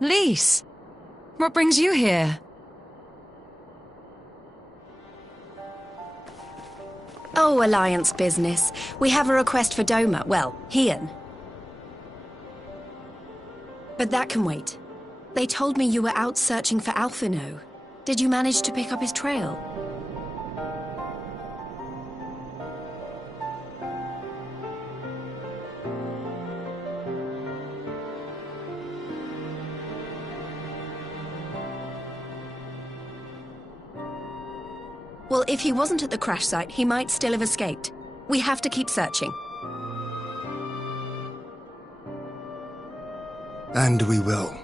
Lise, what brings you here? Oh, Alliance business. We have a request for Doma. Well, Hien. But that can wait. They told me you were out searching for Alphino. Did you manage to pick up his trail? Well, if he wasn't at the crash site, he might still have escaped. We have to keep searching. And we will.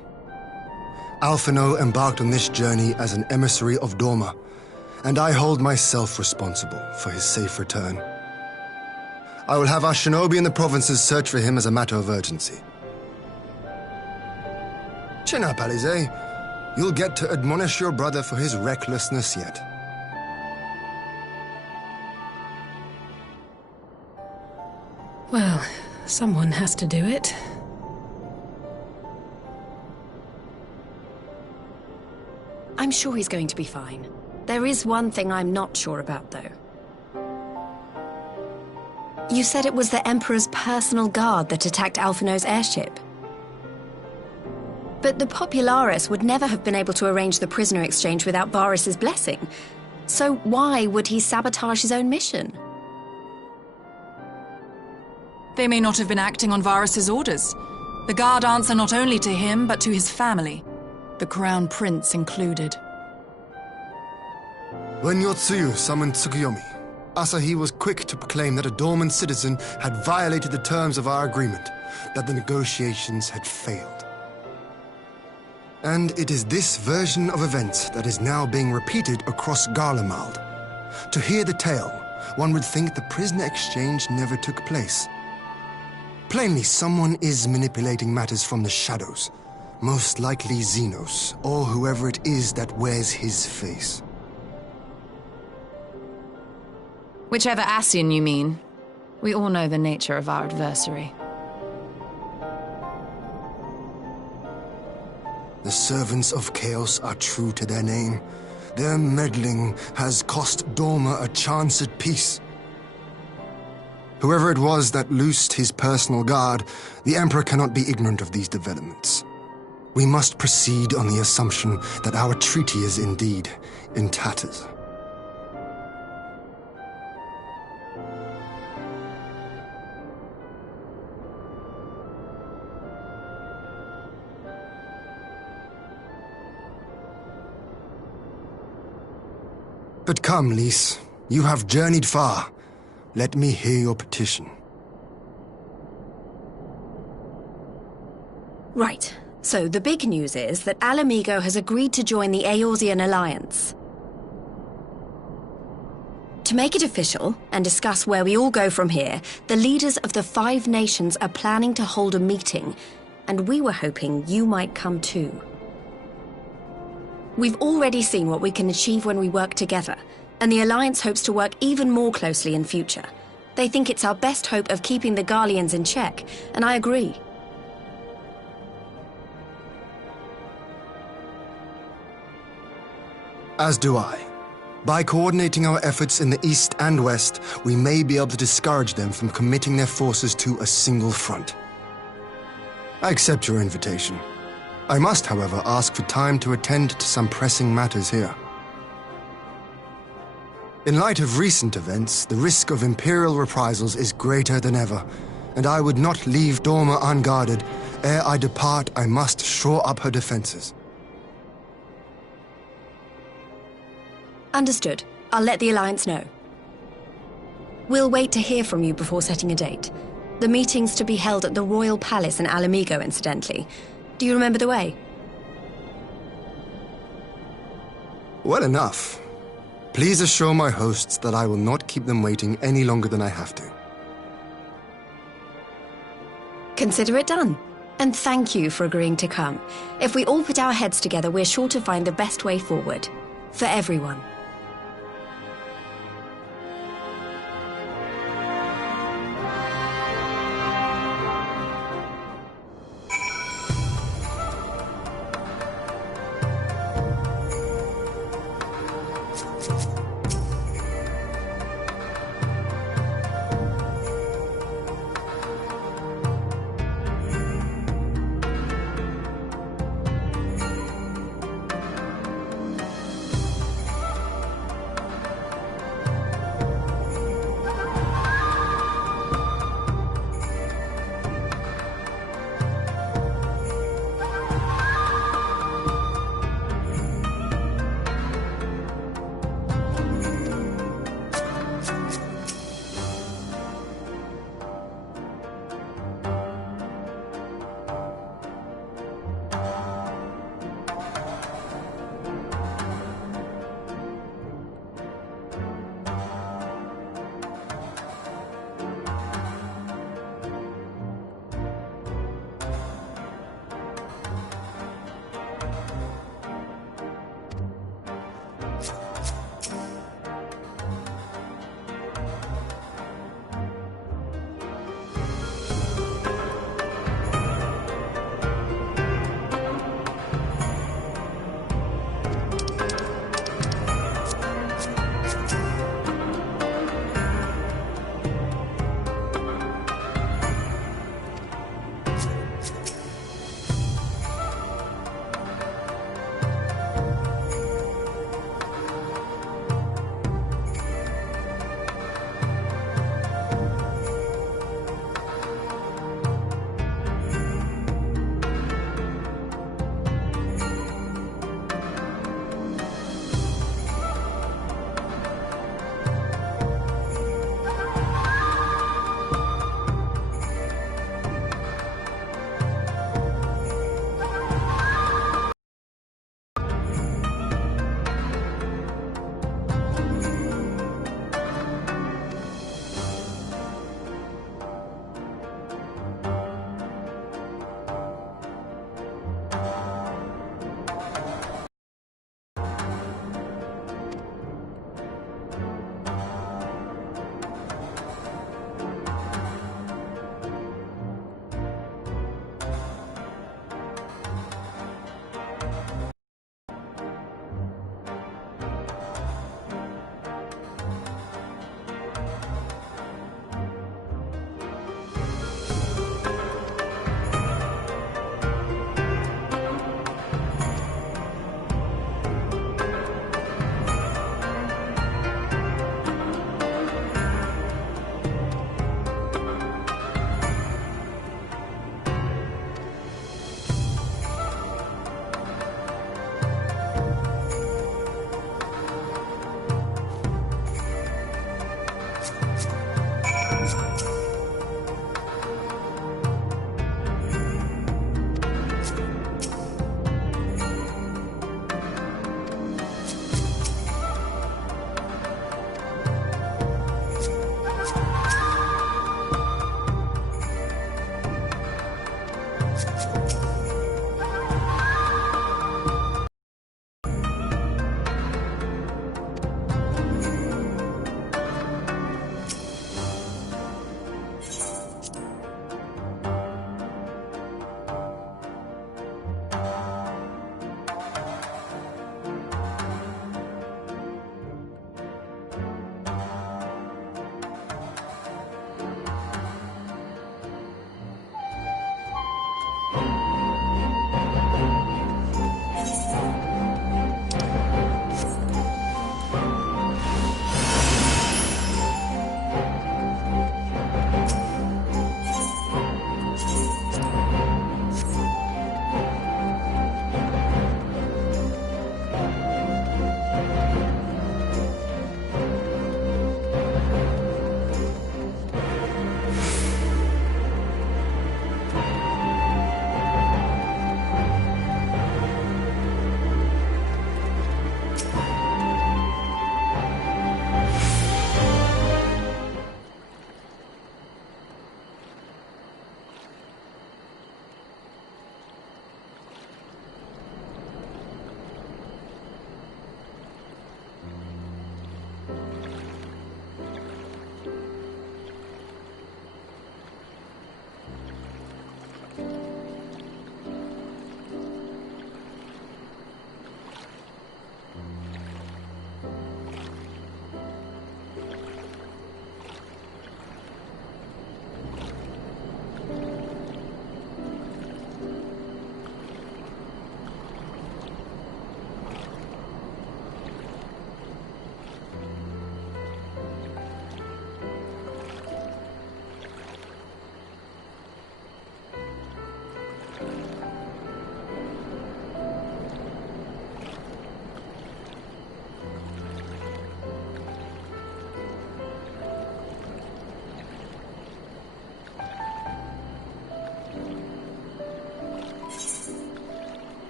Alphino embarked on this journey as an emissary of Doma, and I hold myself responsible for his safe return. I will have our shinobi in the provinces search for him as a matter of urgency. Chin up, Alize. You'll get to admonish your brother for his recklessness yet. Well, someone has to do it. I'm sure he's going to be fine. There is one thing I'm not sure about, though. You said it was the Emperor's personal guard that attacked Alphino's airship. But the Popularis would never have been able to arrange the prisoner exchange without Varus's blessing. So why would he sabotage his own mission? They may not have been acting on Varus's orders. The guard answer not only to him, but to his family, the Crown Prince included. When Yotsuyu summoned Tsukuyomi, Asahi was quick to proclaim that a dormant citizen had violated the terms of our agreement, that the negotiations had failed. And it is this version of events that is now being repeated across Garlemald. To hear the tale, one would think the prisoner exchange never took place. Plainly, someone is manipulating matters from the shadows. Most likely Xenos, or whoever it is that wears his face. Whichever Ascian you mean. We all know the nature of our adversary. The servants of Chaos are true to their name. Their meddling has cost Doma a chance at peace. Whoever it was that loosed his personal guard, the Emperor cannot be ignorant of these developments. We must proceed on the assumption that our treaty is indeed in tatters. But come, Lise. You have journeyed far. Let me hear your petition. Right. So the big news is that Alamigo has agreed to join the Eorzean Alliance. To make it official and discuss where we all go from here, the leaders of the 5 nations are planning to hold a meeting, and we were hoping you might come too. We've already seen what we can achieve when we work together, and the Alliance hopes to work even more closely in future. They think it's our best hope of keeping the Garleans in check, and I agree. As do I. By coordinating our efforts in the east and west, we may be able to discourage them from committing their forces to a single front. I accept your invitation. I must, however, ask for time to attend to some pressing matters here. In light of recent events, the risk of Imperial reprisals is greater than ever, and I would not leave Doma unguarded. Ere I depart, I must shore up her defenses. Understood. I'll let the Alliance know. We'll wait to hear from you before setting a date. The meeting's to be held at the Royal Palace in Alamigo, incidentally. Do you remember the way? Well enough. Please assure my hosts that I will not keep them waiting any longer than I have to. Consider it done. And thank you for agreeing to come. If we all put our heads together, we're sure to find the best way forward. For everyone.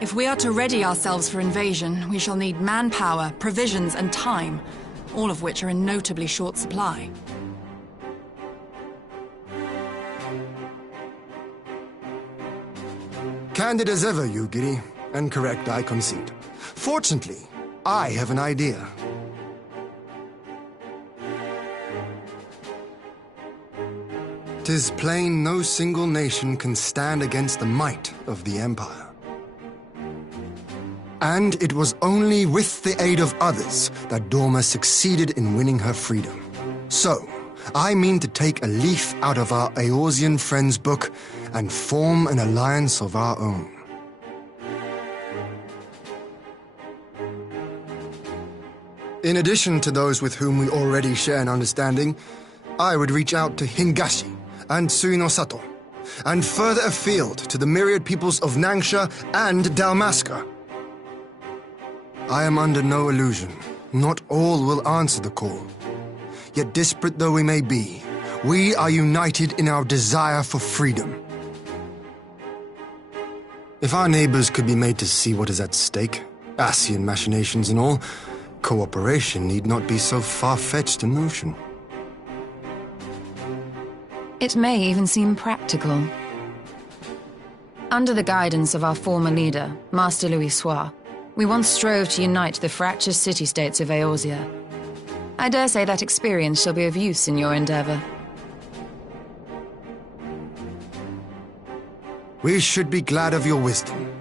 If we are to ready ourselves for invasion, we shall need manpower, provisions, and time, all of which are in notably short supply. Candid as ever, you giddy, and correct, I concede. Fortunately, I have an idea. "'Tis plain no single nation can stand against the might of the Empire. And it was only with the aid of others that Dorma succeeded in winning her freedom. So, I mean to take a leaf out of our Eorzean friends' book and form an alliance of our own. In addition to those with whom we already share an understanding, I would reach out to Hingashi and Suinosato, and further afield to the myriad peoples of Nangsha and Dalmasca. I am under no illusion. Not all will answer the call. Yet disparate though we may be, we are united in our desire for freedom. If our neighbors could be made to see what is at stake, Asian machinations and all, cooperation need not be so far-fetched a notion. It may even seem practical. Under the guidance of our former leader, Master Louis Soir, we once strove to unite the fractious city-states of Eorzea. I dare say that experience shall be of use in your endeavor. We should be glad of your wisdom.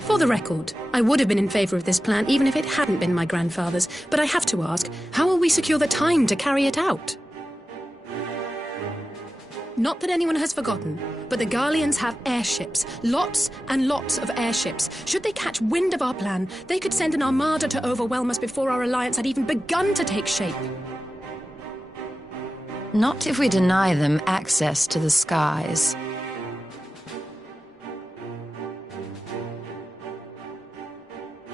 For the record, I would have been in favor of this plan even if it hadn't been my grandfather's, but I have to ask, how will we secure the time to carry it out? Not that anyone has forgotten, but the Garleans have airships. Lots and lots of airships. Should they catch wind of our plan, they could send an armada to overwhelm us before our alliance had even begun to take shape. Not if we deny them access to the skies.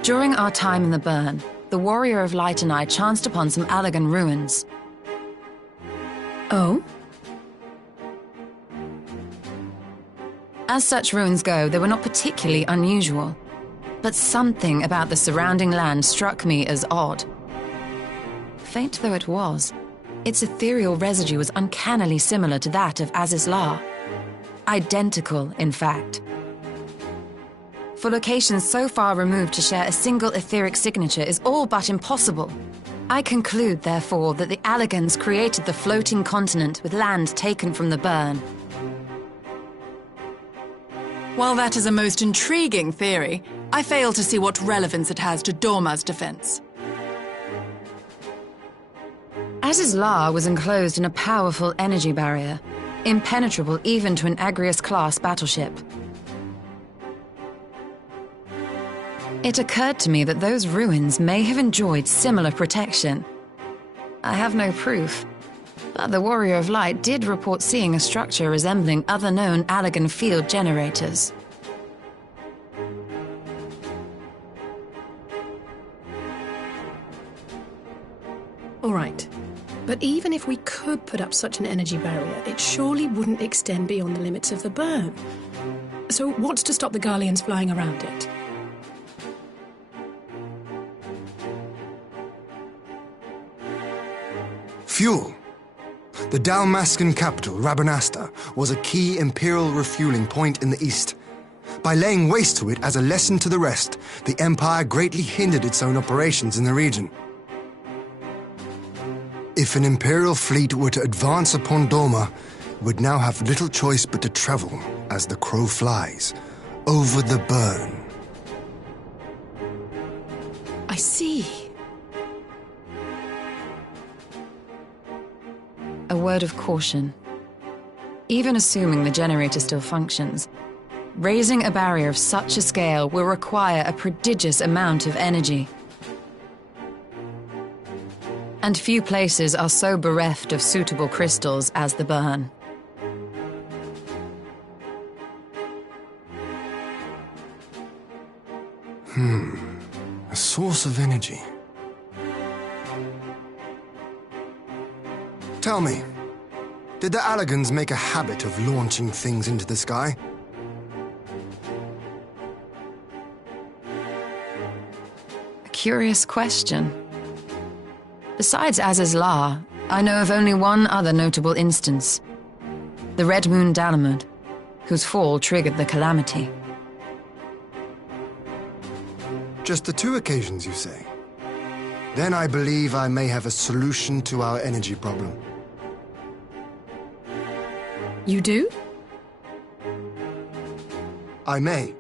During our time in the Burn, the Warrior of Light and I chanced upon some Allagan ruins. Oh? As such ruins go, they were not particularly unusual, but something about the surrounding land struck me as odd. Faint though it was, its ethereal residue was uncannily similar to that of Aziz-La. Identical, in fact. For locations so far removed to share a single etheric signature is all but impossible. I conclude, therefore, that the Allagans created the floating continent with land taken from the Burn. While that is a most intriguing theory, I fail to see what relevance it has to Dorma's defense. Aziz-La was enclosed in a powerful energy barrier, impenetrable even to an Agrius-class battleship. It occurred to me that those ruins may have enjoyed similar protection. I have no proof, but the Warrior of Light did report seeing a structure resembling other known Allagan field generators. All right. But even if we could put up such an energy barrier, it surely wouldn't extend beyond the limits of the Burn. So what's to stop the Garleans flying around it? Fuel. The Dalmascan capital, Rabanasta, was a key imperial refueling point in the east. By laying waste to it as a lesson to the rest, the Empire greatly hindered its own operations in the region. If an imperial fleet were to advance upon Dorma, it would now have little choice but to travel, as the crow flies, over the Burn. I see. A word of caution. Even assuming the generator still functions, raising a barrier of such a scale will require a prodigious amount of energy. And few places are so bereft of suitable crystals as the Burn. A source of energy. Tell me, did the Allagans make a habit of launching things into the sky? A curious question. Besides Aziz-La, I know of only one other notable instance. The Red Moon Dalamud, whose fall triggered the calamity. Just the two occasions, you say? Then I believe I may have a solution to our energy problem. You do? I may.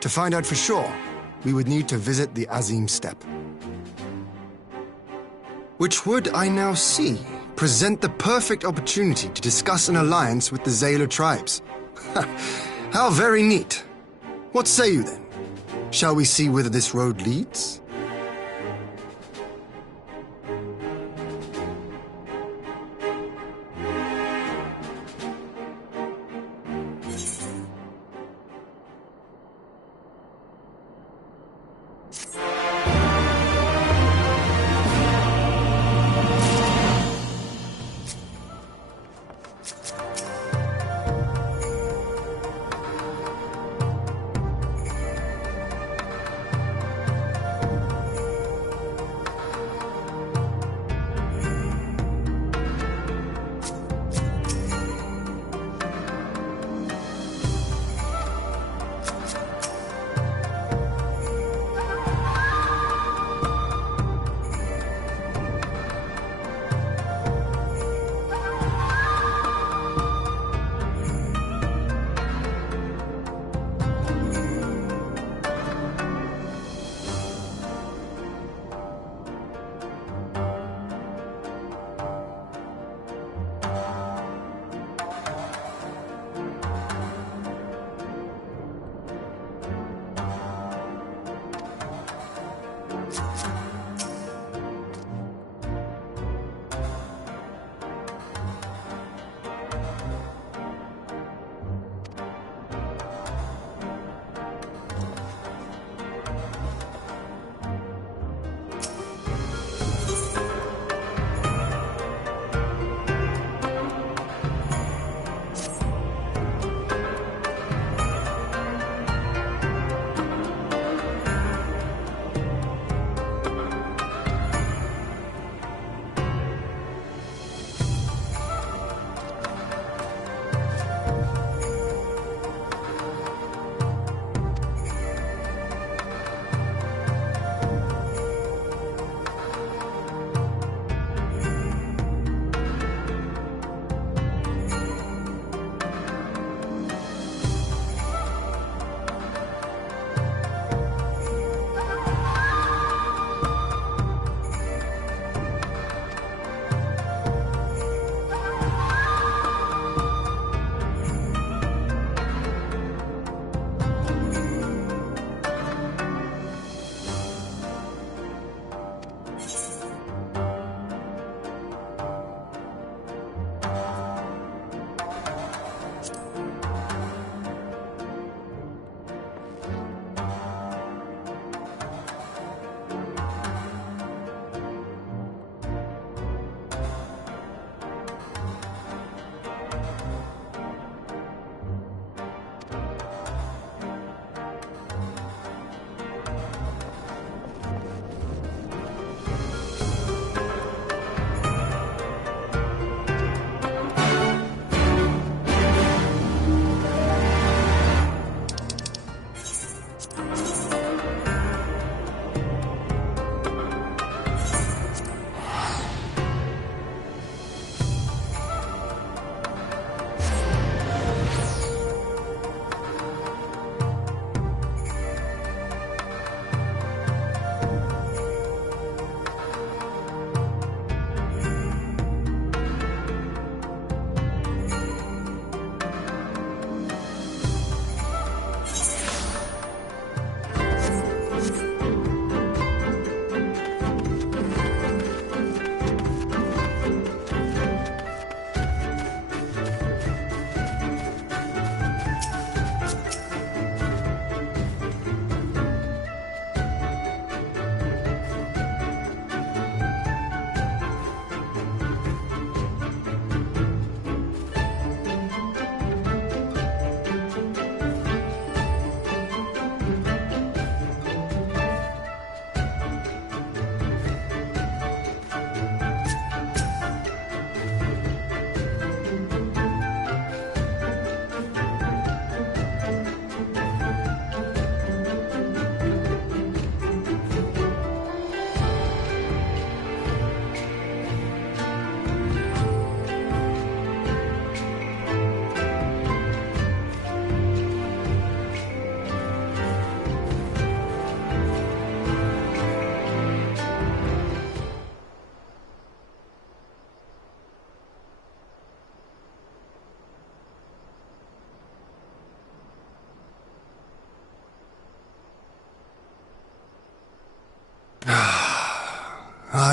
To find out for sure, we would need to visit the Azim Steppe. Which would, I now see, present the perfect opportunity to discuss an alliance with the Zayla tribes. How very neat. What say you then? Shall we see whither this road leads?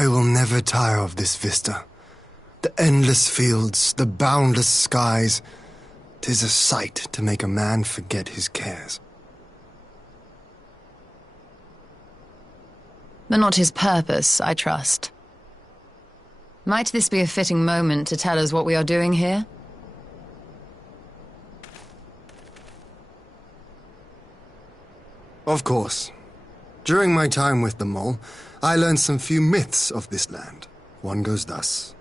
I will never tire of this vista. The endless fields, the boundless skies. 'Tis a sight to make a man forget his cares. But not his purpose, I trust. Might this be a fitting moment to tell us what we are doing here? Of course. During my time with the mole, I learned some few myths of this land. One goes thus.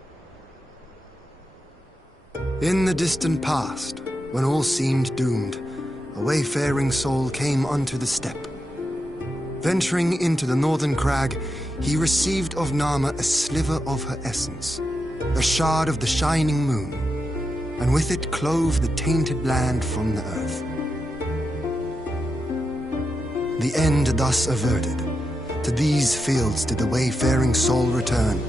In the distant past, when all seemed doomed, a wayfaring soul came unto the steppe. Venturing into the northern crag, he received of Nama a sliver of her essence, a shard of the shining moon, and with it clove the tainted land from the earth. The end thus averted, to these fields did the wayfaring soul return,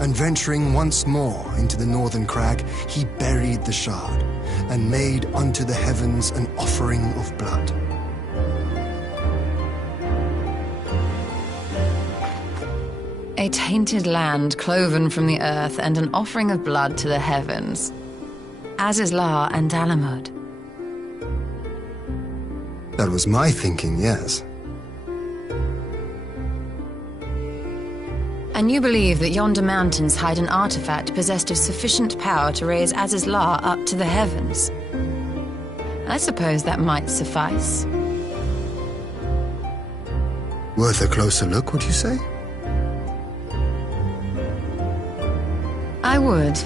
and venturing once more into the northern crag, he buried the shard, and made unto the heavens an offering of blood. A tainted land cloven from the earth and an offering of blood to the heavens. Azizlar and Dalamud. That was my thinking, yes. And you believe that yonder mountains hide an artifact possessed of sufficient power to raise Azizlar up to the heavens? I suppose that might suffice. Worth a closer look, would you say? I would.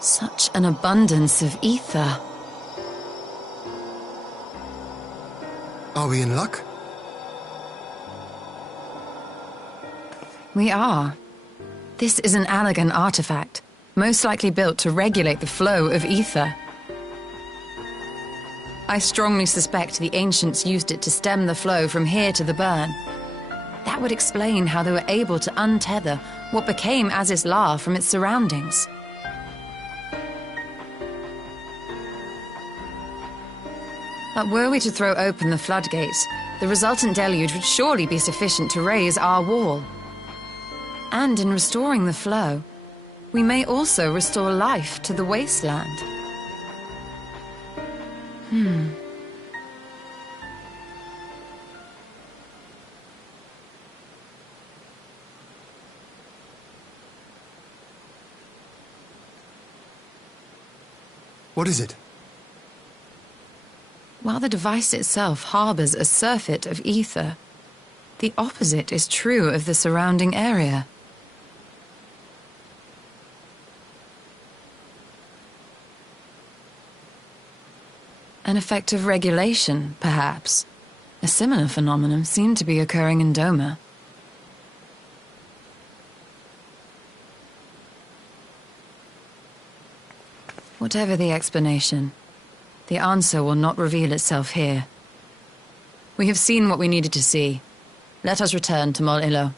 Such an abundance of ether. Are we in luck? We are. This is an Allagan artifact, most likely built to regulate the flow of ether. I strongly suspect the ancients used it to stem the flow from here to the burn. That would explain how they were able to untether what became Azys La from its surroundings. But were we to throw open the floodgates, the resultant deluge would surely be sufficient to raise our wall. And in restoring the flow, we may also restore life to the wasteland. What is it? While the device itself harbors a surfeit of ether, the opposite is true of the surrounding area. An effect of regulation, perhaps. A similar phenomenon seemed to be occurring in Doma. Whatever the explanation, the answer will not reveal itself here. We have seen what we needed to see. Let us return to Mol Ilo.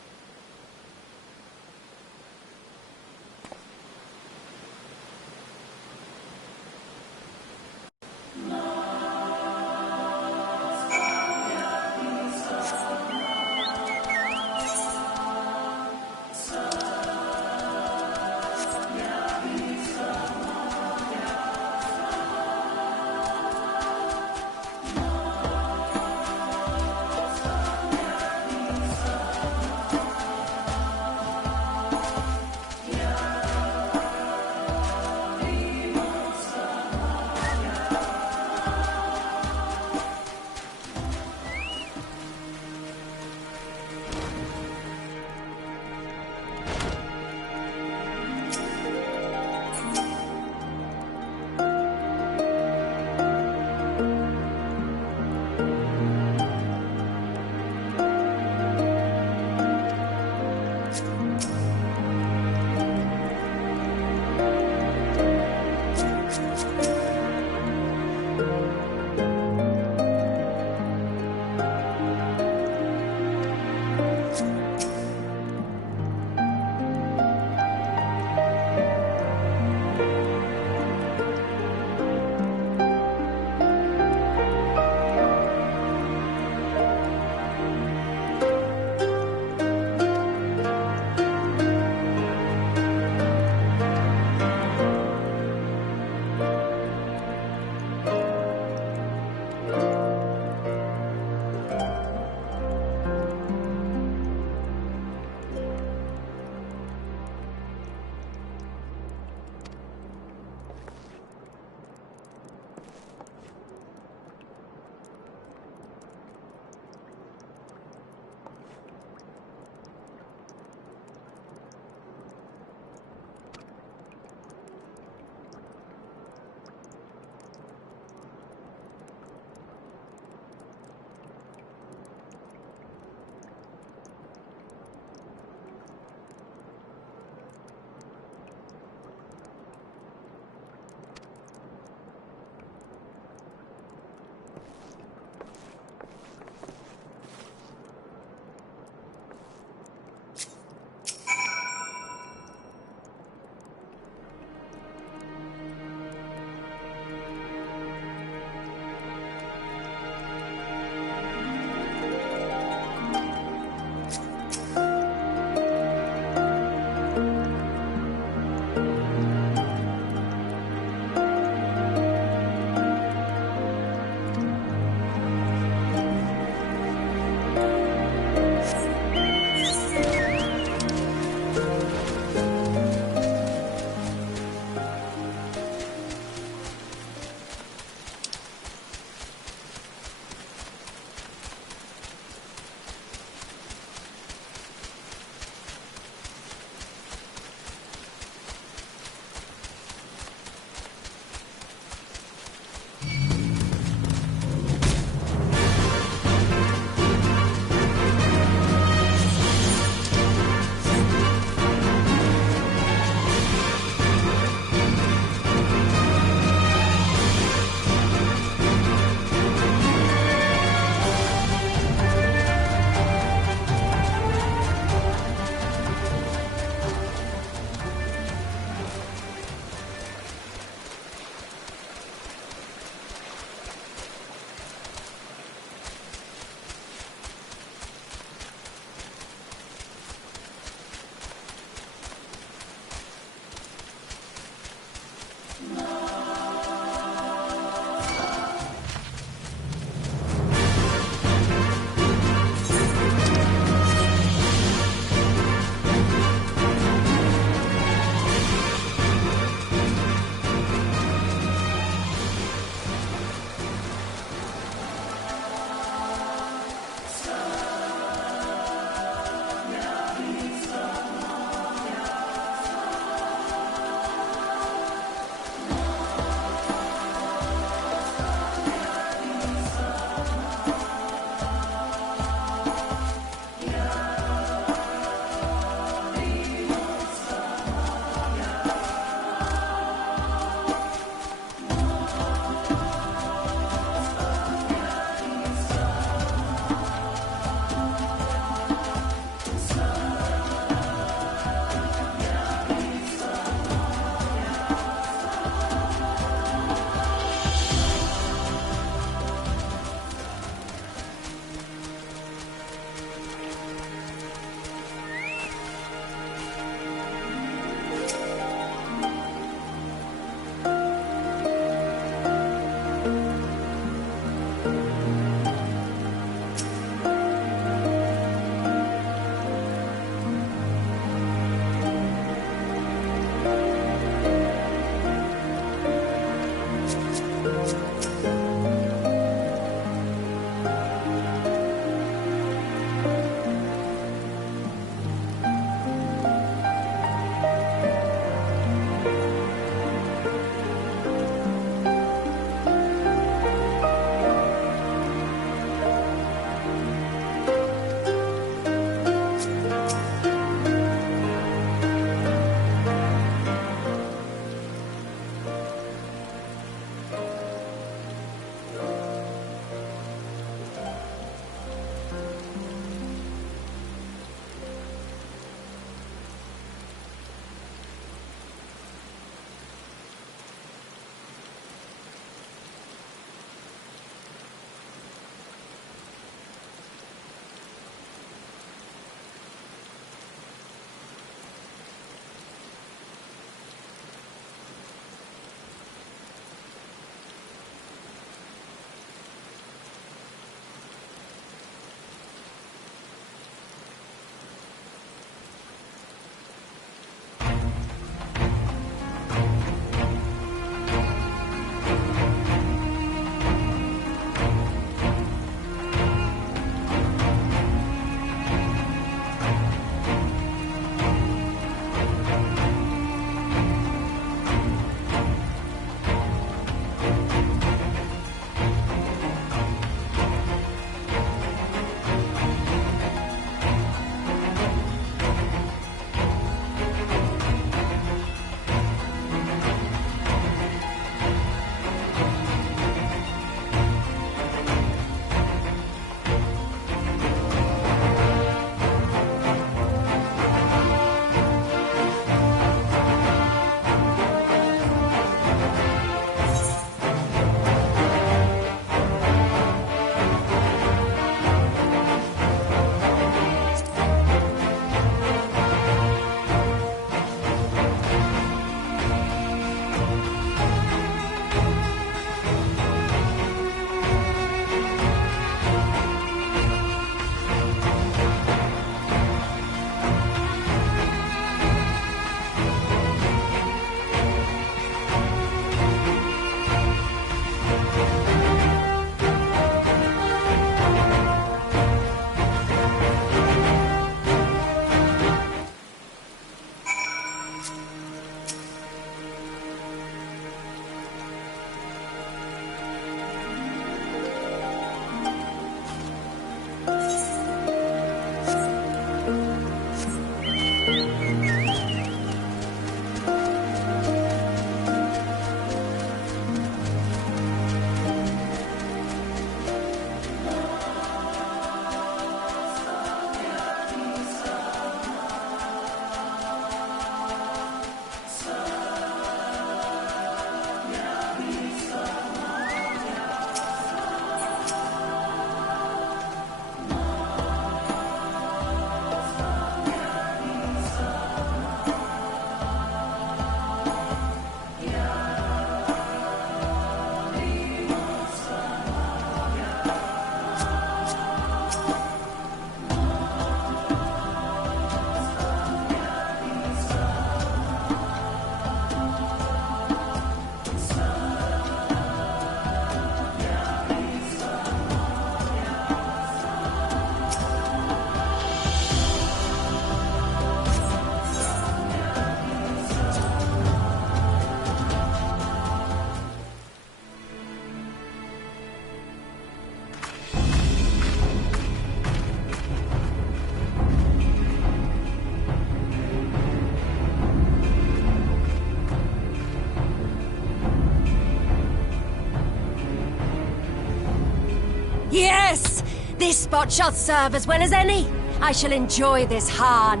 This spot shall serve as well as any. I shall enjoy this Hahn.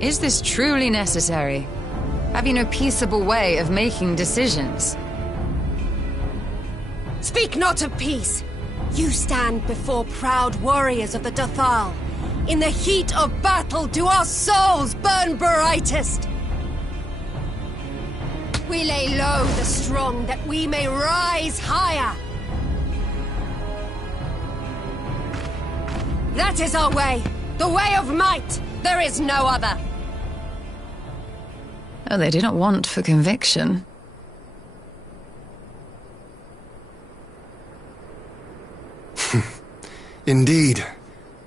Is this truly necessary? Have you no peaceable way of making decisions? Speak not of peace. You stand before proud warriors of the Dathal. In the heat of battle do our souls burn brightest. We lay low the strong that we may rise higher. That is our way. The way of might. There is no other. Oh, they do not want for conviction. Indeed.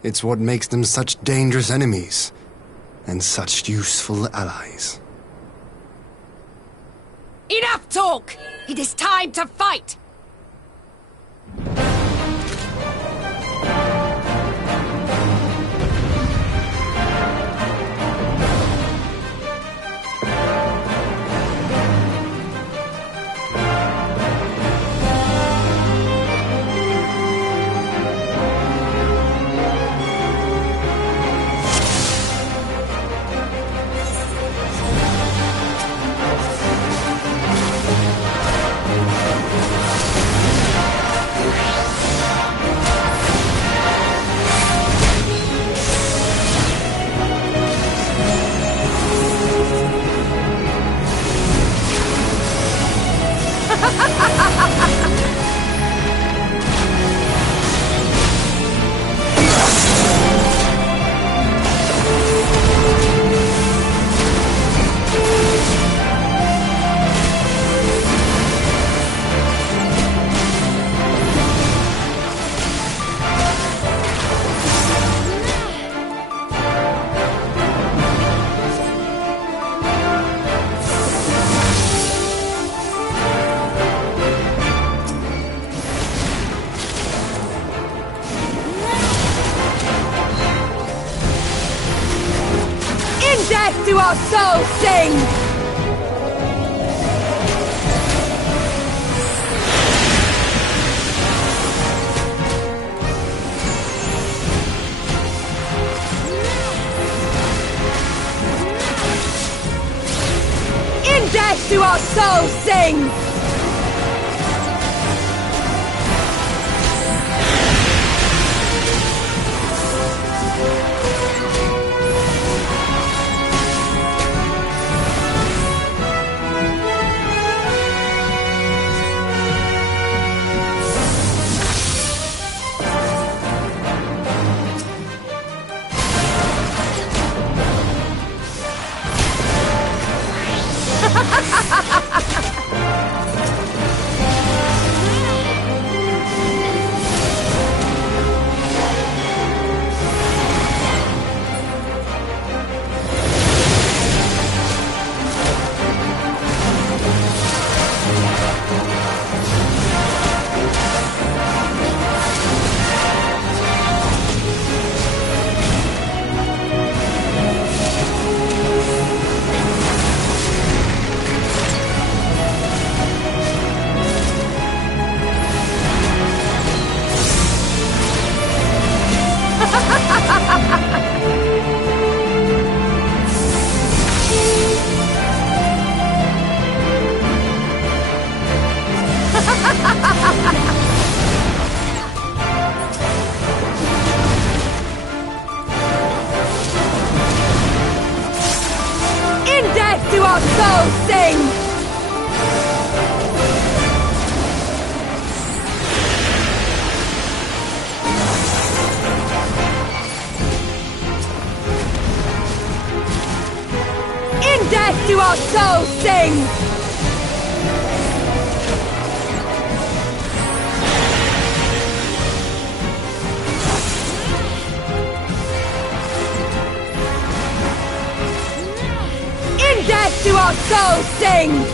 It's what makes them such dangerous enemies, and such useful allies. Enough talk! It is time to fight! Death to our souls sing! In death to our souls sing! Do our souls sing! In death do our souls sing! Death to our souls sing!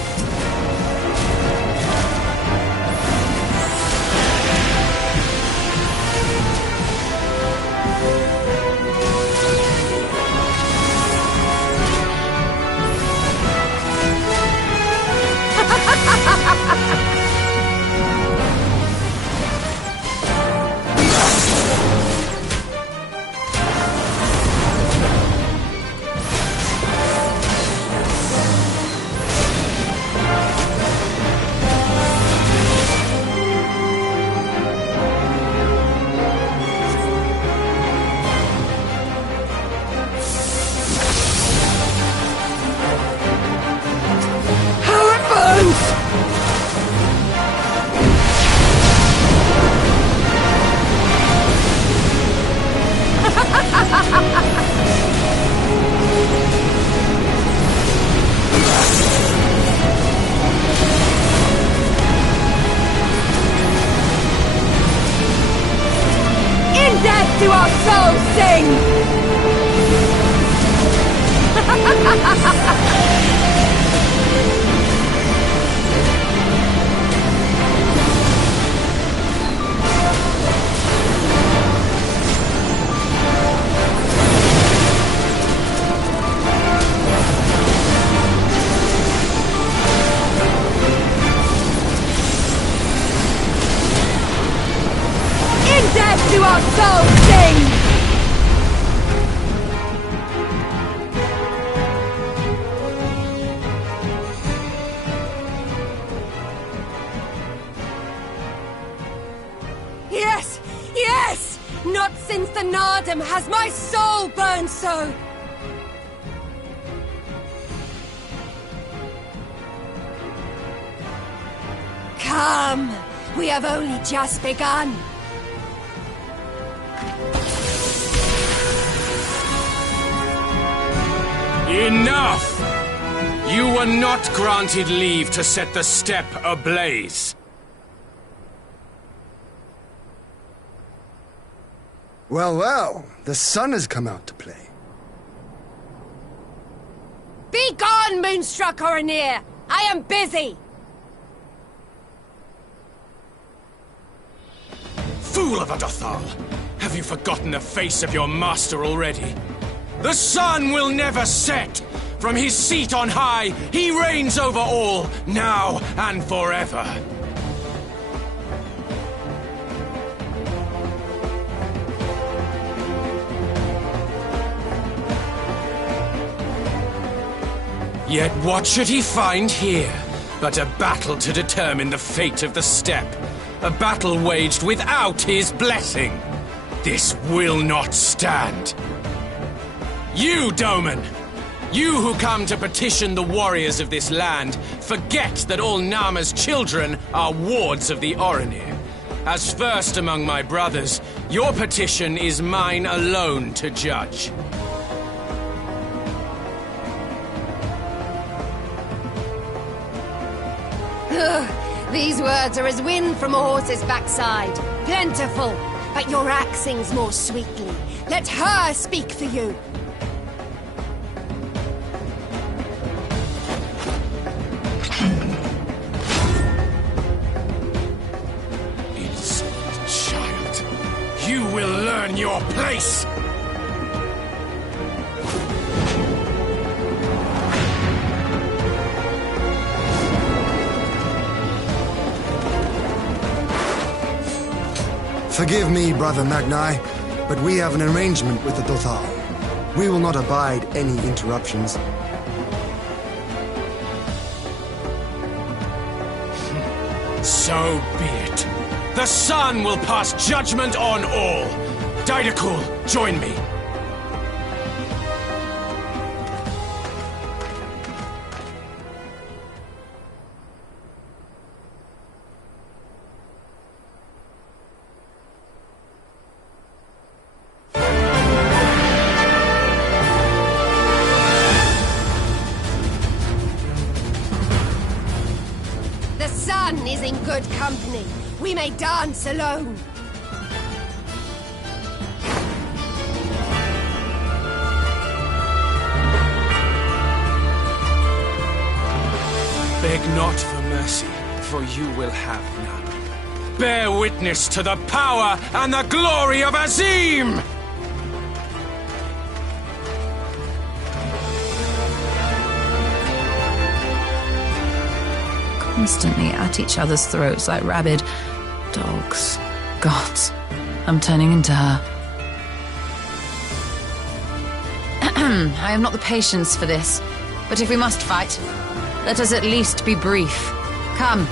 sing! In death do our souls sing! Yes! Yes! Not since the Nardum has my soul burned so! Come! We have only just begun! Enough! You were not granted leave to set the steppe ablaze. Well, well, the sun has come out to play. Be gone, Moonstruck Oranir! I am busy! Fool of a Dothal! Have you forgotten the face of your master already? The sun will never set! From his seat on high, he reigns over all, now and forever. Yet what should he find here but a battle to determine the fate of the steppe? A battle waged without his blessing. This will not stand. You, Doman! You who come to petition the warriors of this land, forget that all Nama's children are wards of the Oranir. As first among my brothers, your petition is mine alone to judge. These words are as wind from a horse's backside. Plentiful, but your axe sings more sweetly. Let her speak for you. Innocent child, you will learn your place! Forgive me, Brother Magni, but we have an arrangement with the Dothal. We will not abide any interruptions. So be it. The sun will pass judgment on all. Didakul, join me. The sun is in good company. We may dance alone. Beg not for mercy, for you will have none. Bear witness to the power and the glory of Azim! Constantly at each other's throats like rabid dogs. Gods, I'm turning into her. I have not the patience for this, but if we must fight, let us at least be brief. Come.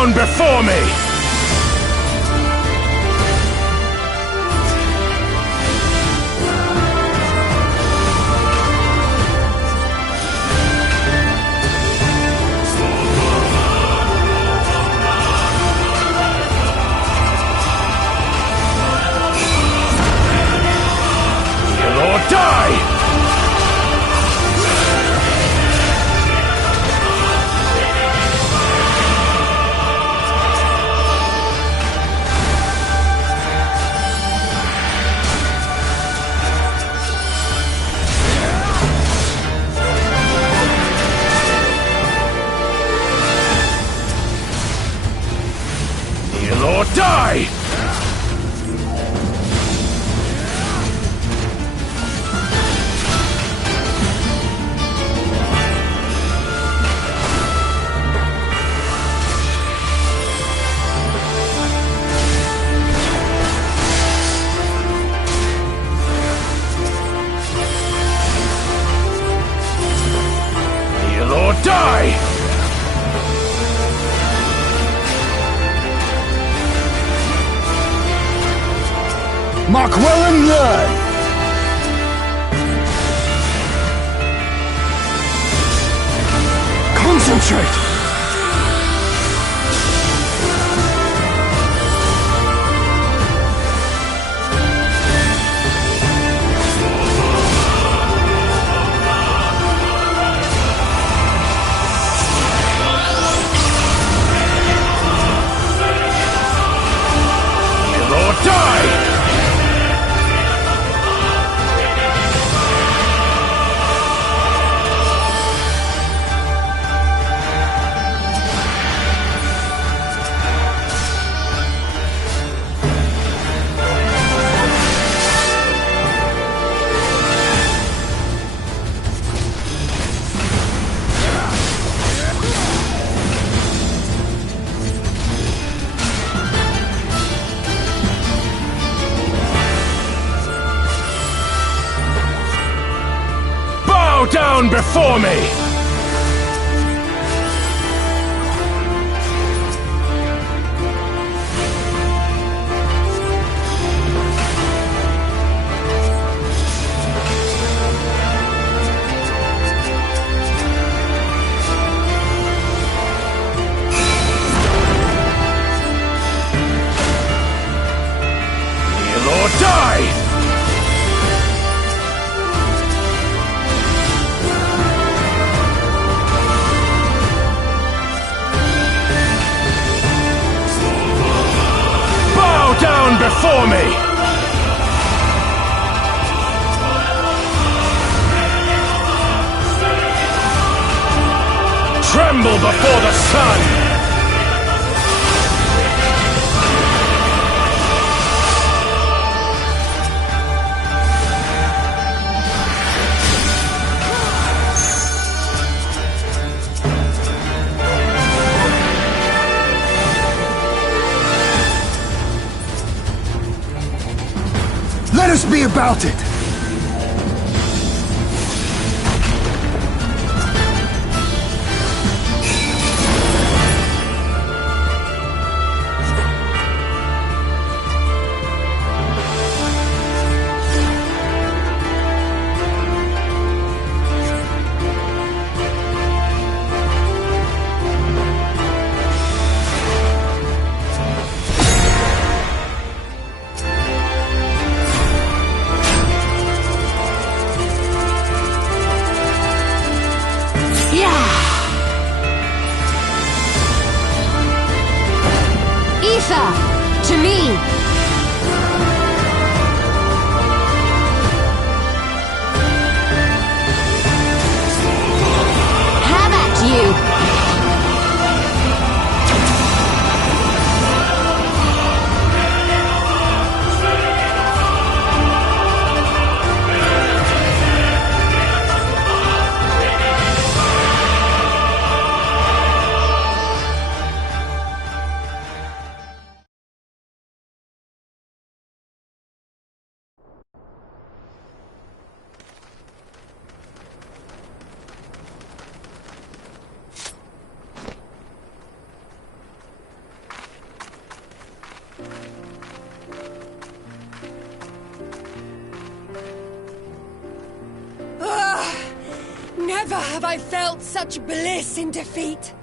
down before me! Kneel or die! Kneel or die! Kneel or die! Mark well and learn! Concentrate! Kneel or die! Bow down before me! Kneel or die! Bow down before me! Tremble before the sun! Let us be about it! To me! Have at you! have I felt such bliss in defeat.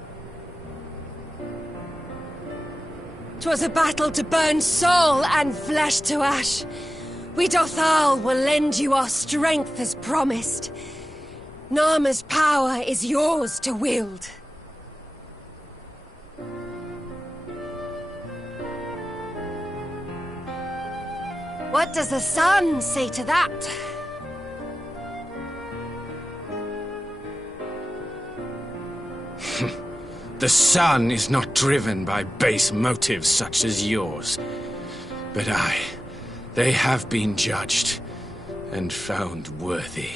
'Twas a battle to burn soul and flesh to ash. We Dothal will lend you our strength as promised. Narma's power is yours to wield. What does the sun say to that? The sun is not driven by base motives such as yours. But they have been judged and found worthy.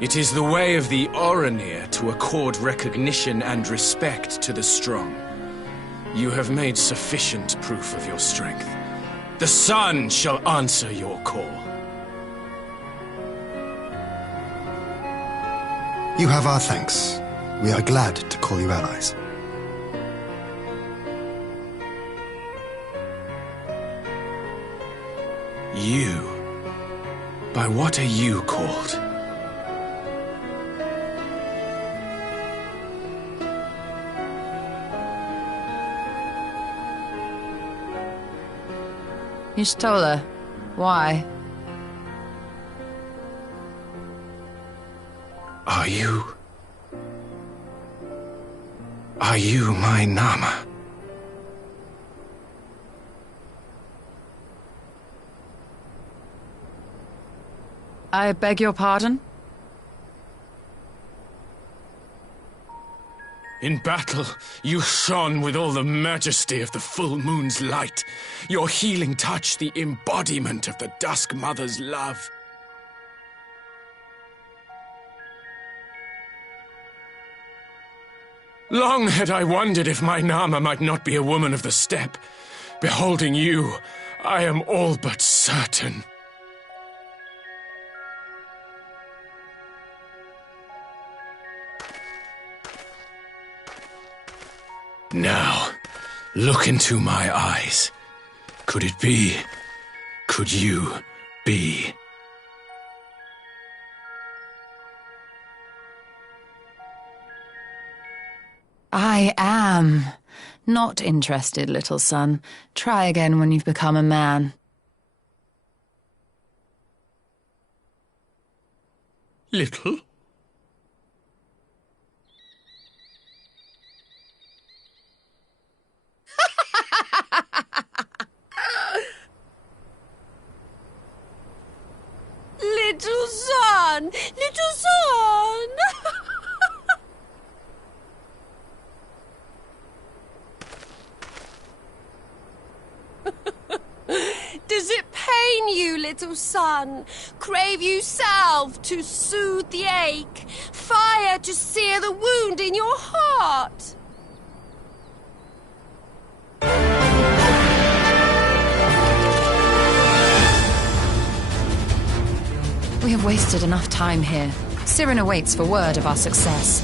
It is the way of the Oranir to accord recognition and respect to the strong. You have made sufficient proof of your strength. The sun shall answer your call. You have our thanks. We are glad to call you allies. You? By what are you called? Y'shtola. Why? Are you my Nama? I beg your pardon? In battle, you shone with all the majesty of the full moon's light. Your healing touch, the embodiment of the Dusk Mother's love. Long had I wondered if my Nama might not be a woman of the steppe. Beholding you, I am all but certain. Now, look into my eyes. Could it be? Could you be? I am. Not interested, little son. Try again when you've become a man. Little? Little son! Little son! Does it pain you, little son? Crave you salve to soothe the ache? Fire to sear the wound in your heart? We have wasted enough time here. Sirin awaits for word of our success.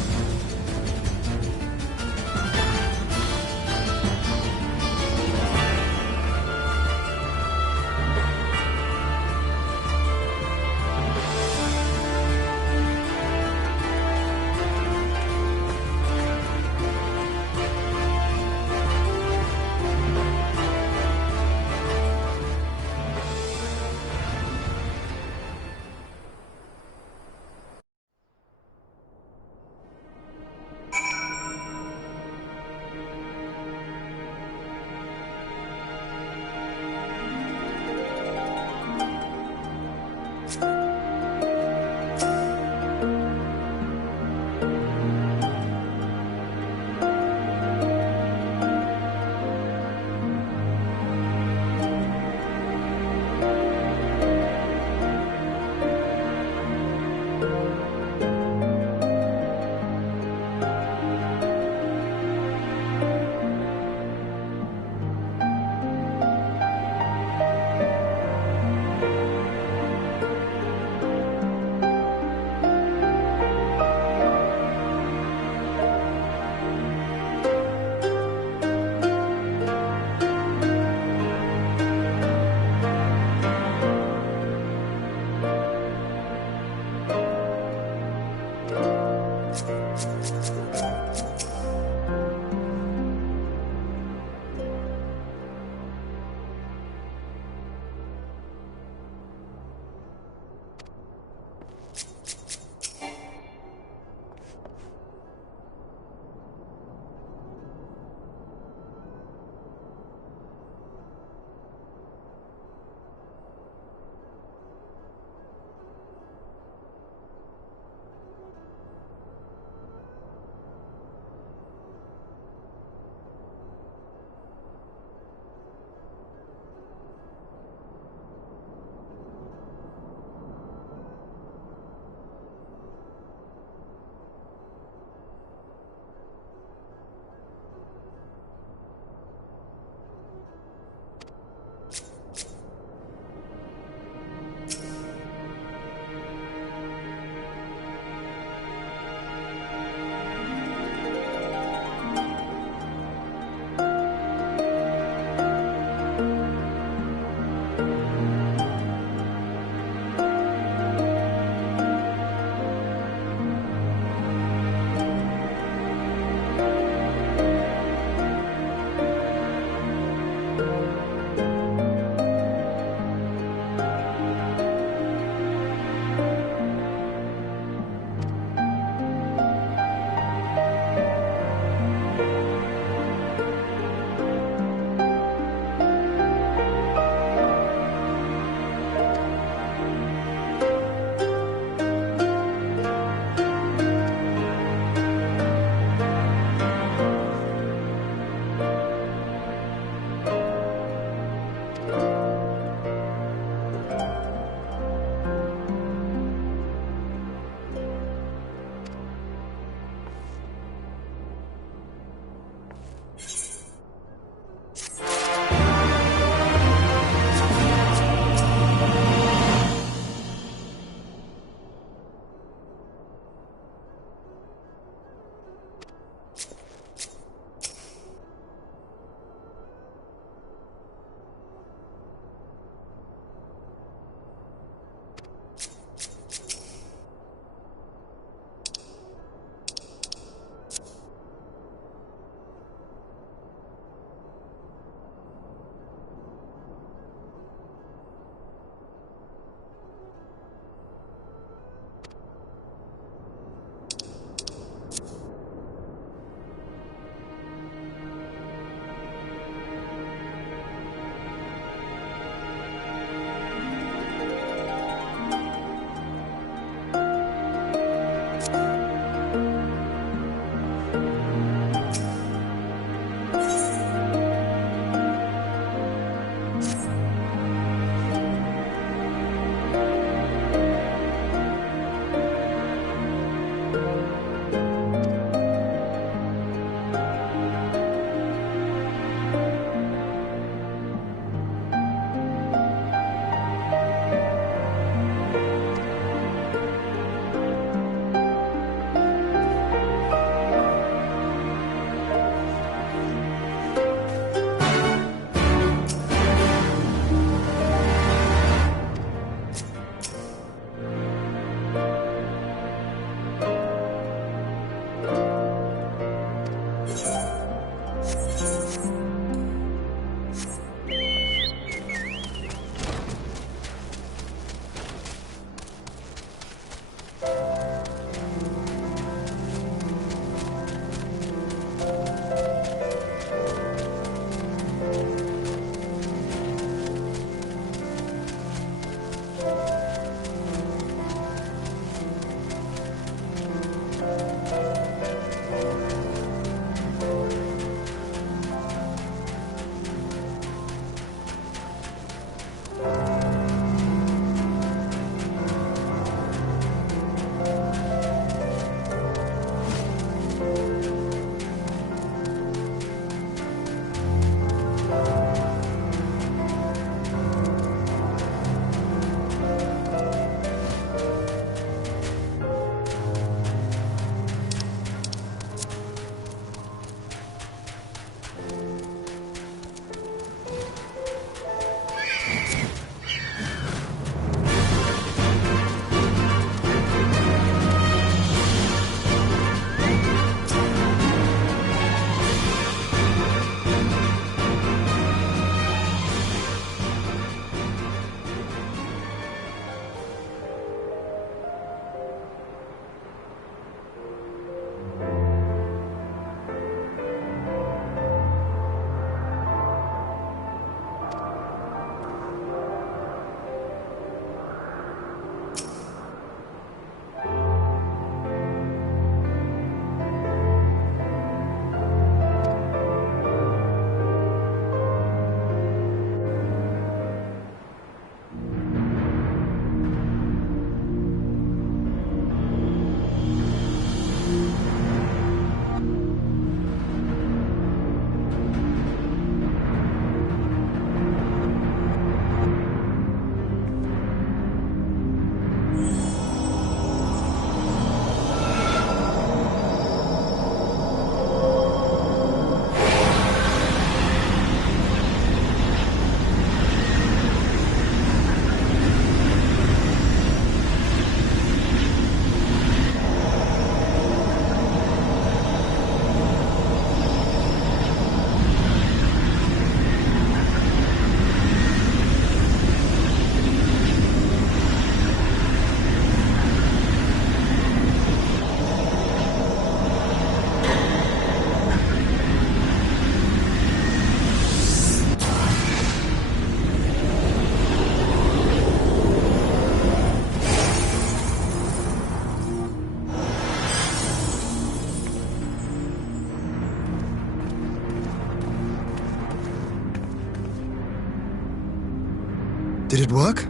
Did it work?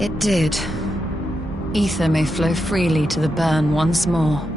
It did. Ether may flow freely to the burn once more.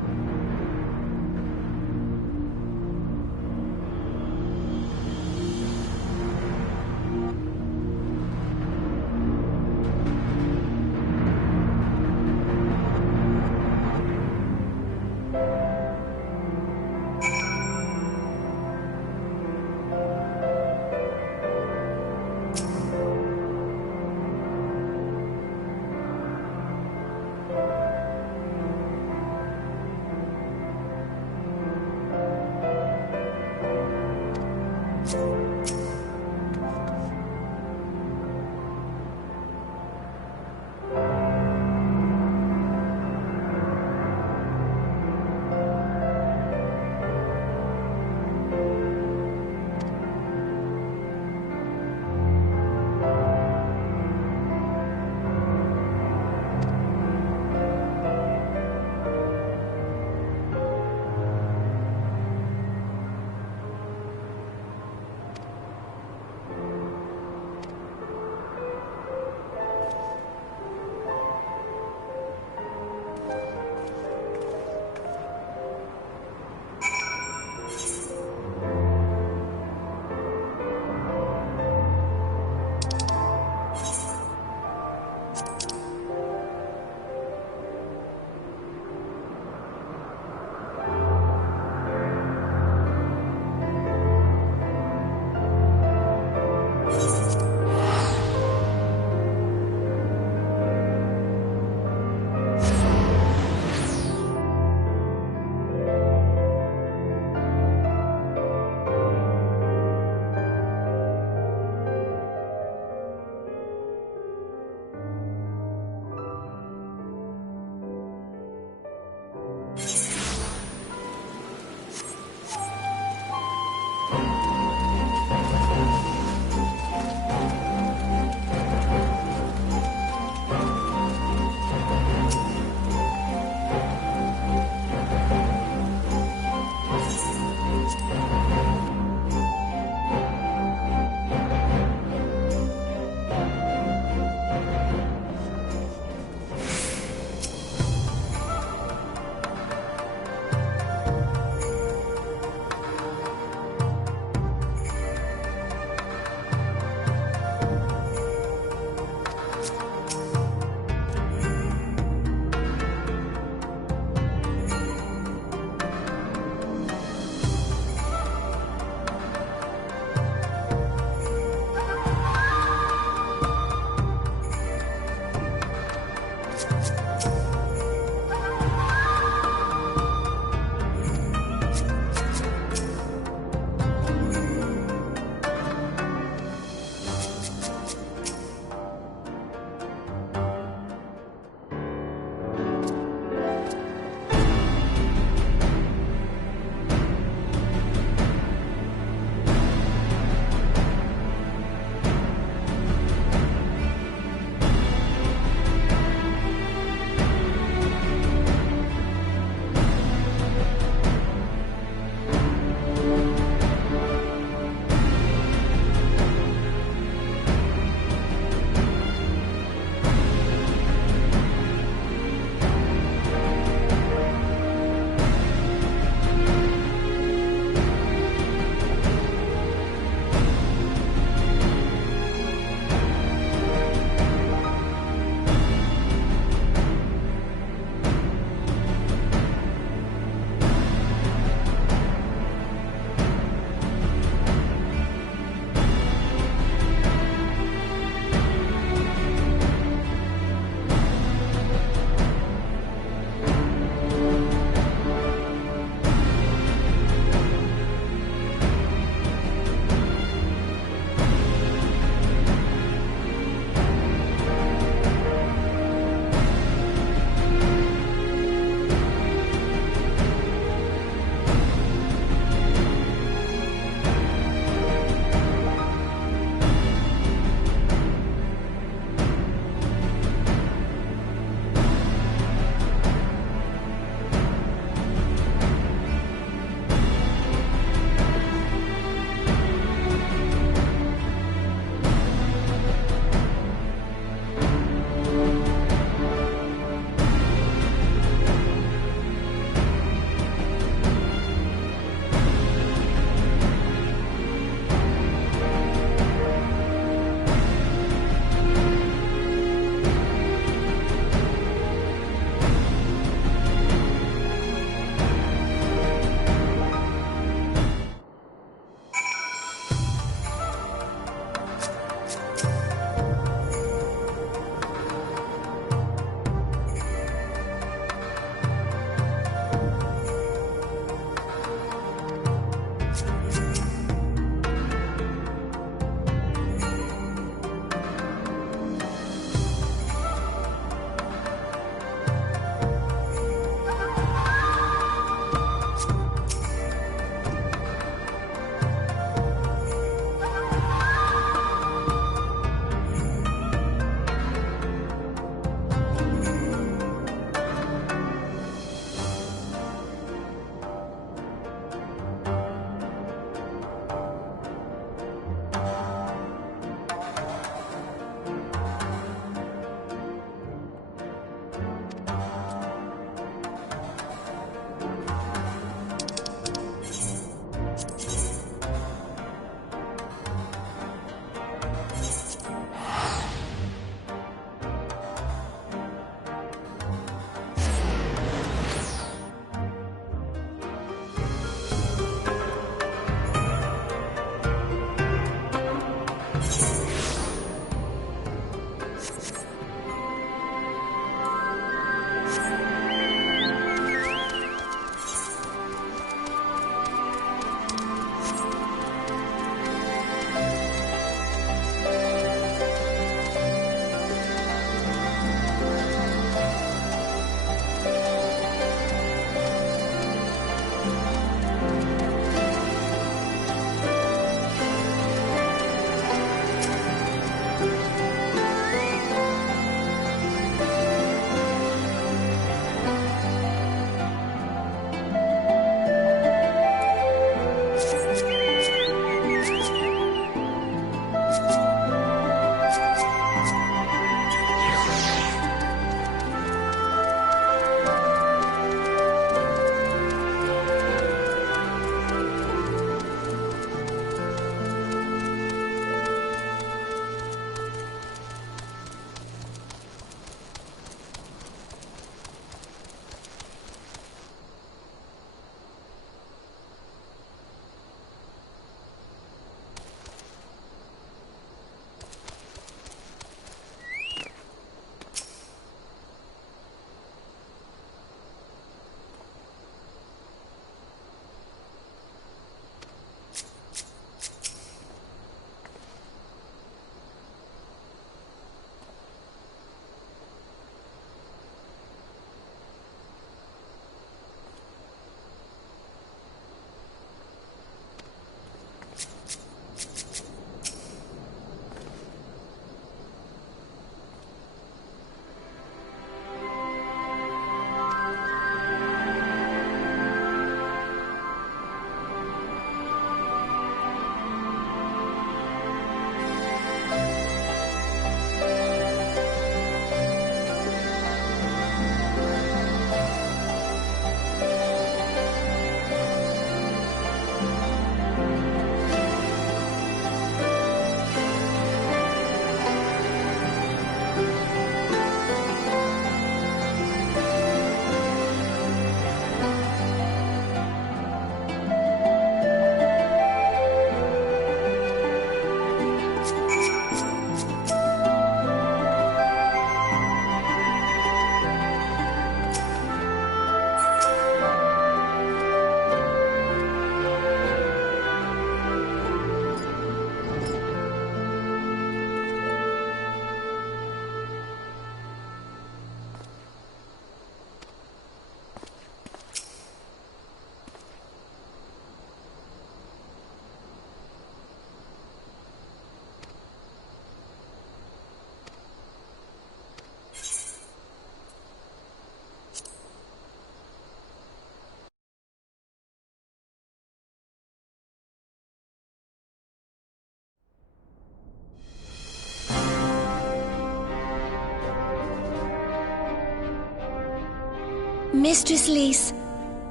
Mistress Lys,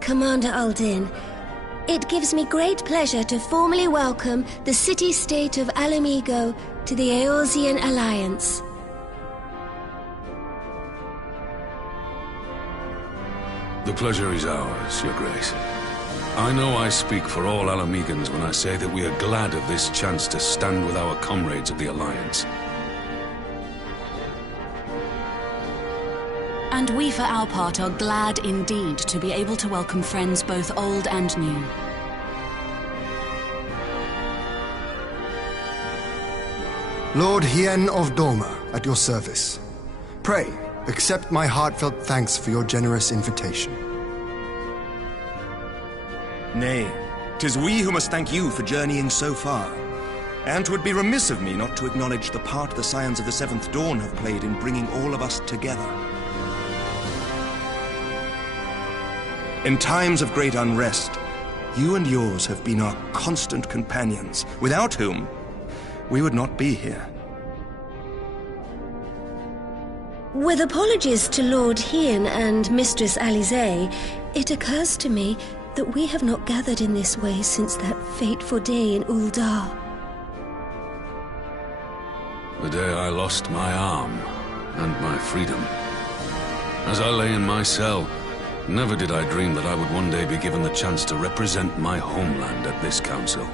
Commander Aldin, it gives me great pleasure to formally welcome the city-state of Alamigo to the Eorzean Alliance. The pleasure is ours, Your Grace. I know I speak for all Alamegans when I say that we are glad of this chance to stand with our comrades of the Alliance. And we, for our part, are glad indeed to be able to welcome friends both old and new. Lord Hien of Doma, at your service. Pray, accept my heartfelt thanks for your generous invitation. Nay, 'tis we who must thank you for journeying so far. And 'twould be remiss of me not to acknowledge the part the Scions of the Seventh Dawn have played in bringing all of us together. In times of great unrest, you and yours have been our constant companions, without whom we would not be here. With apologies to Lord Hien and Mistress Alize, it occurs to me that we have not gathered in this way since that fateful day in Uldar. The day I lost my arm and my freedom. As I lay in my cell, never did I dream that I would one day be given the chance to represent my homeland at this council.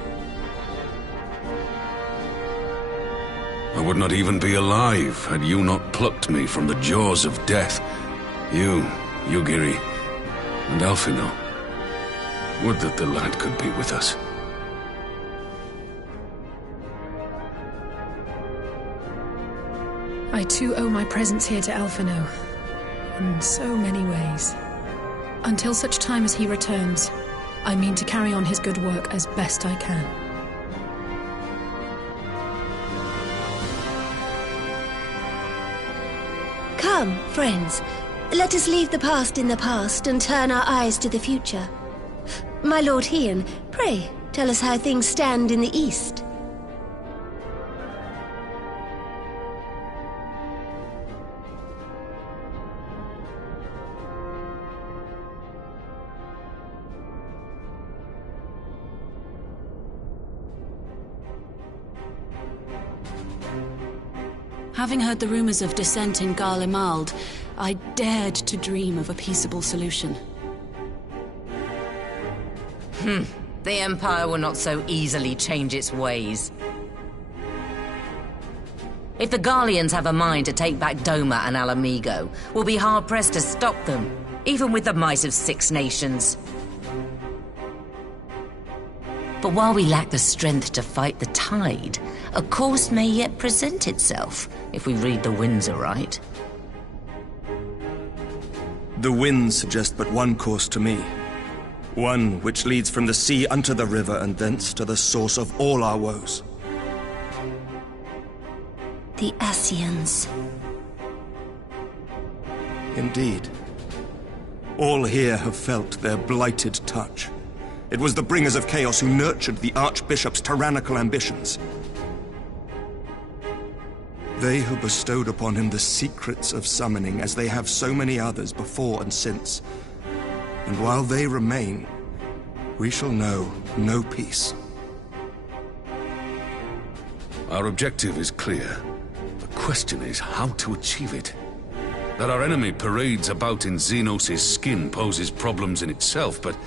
I would not even be alive had you not plucked me from the jaws of death. You, Yugiri, and Alphino. Would that the lad could be with us. I too owe my presence here to Alphino, in so many ways. Until such time as he returns, I mean to carry on his good work as best I can. Come, friends, let us leave the past in the past and turn our eyes to the future. My Lord Hien, pray, tell us how things stand in the East. Having heard the rumors of dissent in Garlemald, I dared to dream of a peaceable solution. The Empire will not so easily change its ways. If the Garleans have a mind to take back Doma and Alamigo, we'll be hard-pressed to stop them, even with the might of 6 nations. But while we lack the strength to fight the tide, a course may yet present itself, if we read the winds aright. The winds suggest but one course to me. One which leads from the sea unto the river and thence to the source of all our woes. The Ascians. Indeed. All here have felt their blighted touch. It was the bringers of chaos who nurtured the Archbishop's tyrannical ambitions. They who bestowed upon him the secrets of summoning, as they have so many others before and since. And while they remain, we shall know no peace. Our objective is clear. The question is how to achieve it. That our enemy parades about in Xenos' skin poses problems in itself, but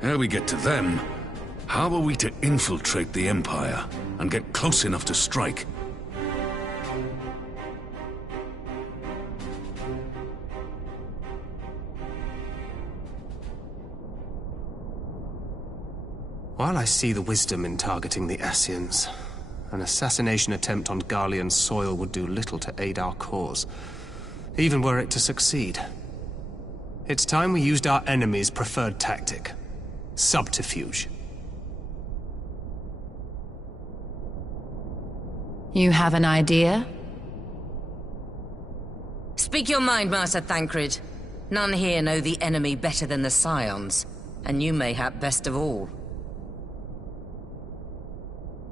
ere we get to them, how are we to infiltrate the Empire and get close enough to strike? While I see the wisdom in targeting the Ascians, an assassination attempt on Garlean soil would do little to aid our cause, even were it to succeed. It's time we used our enemy's preferred tactic: subterfuge. You have an idea? Speak your mind, Master Thancred. None here know the enemy better than the Scions, and you mayhap best of all.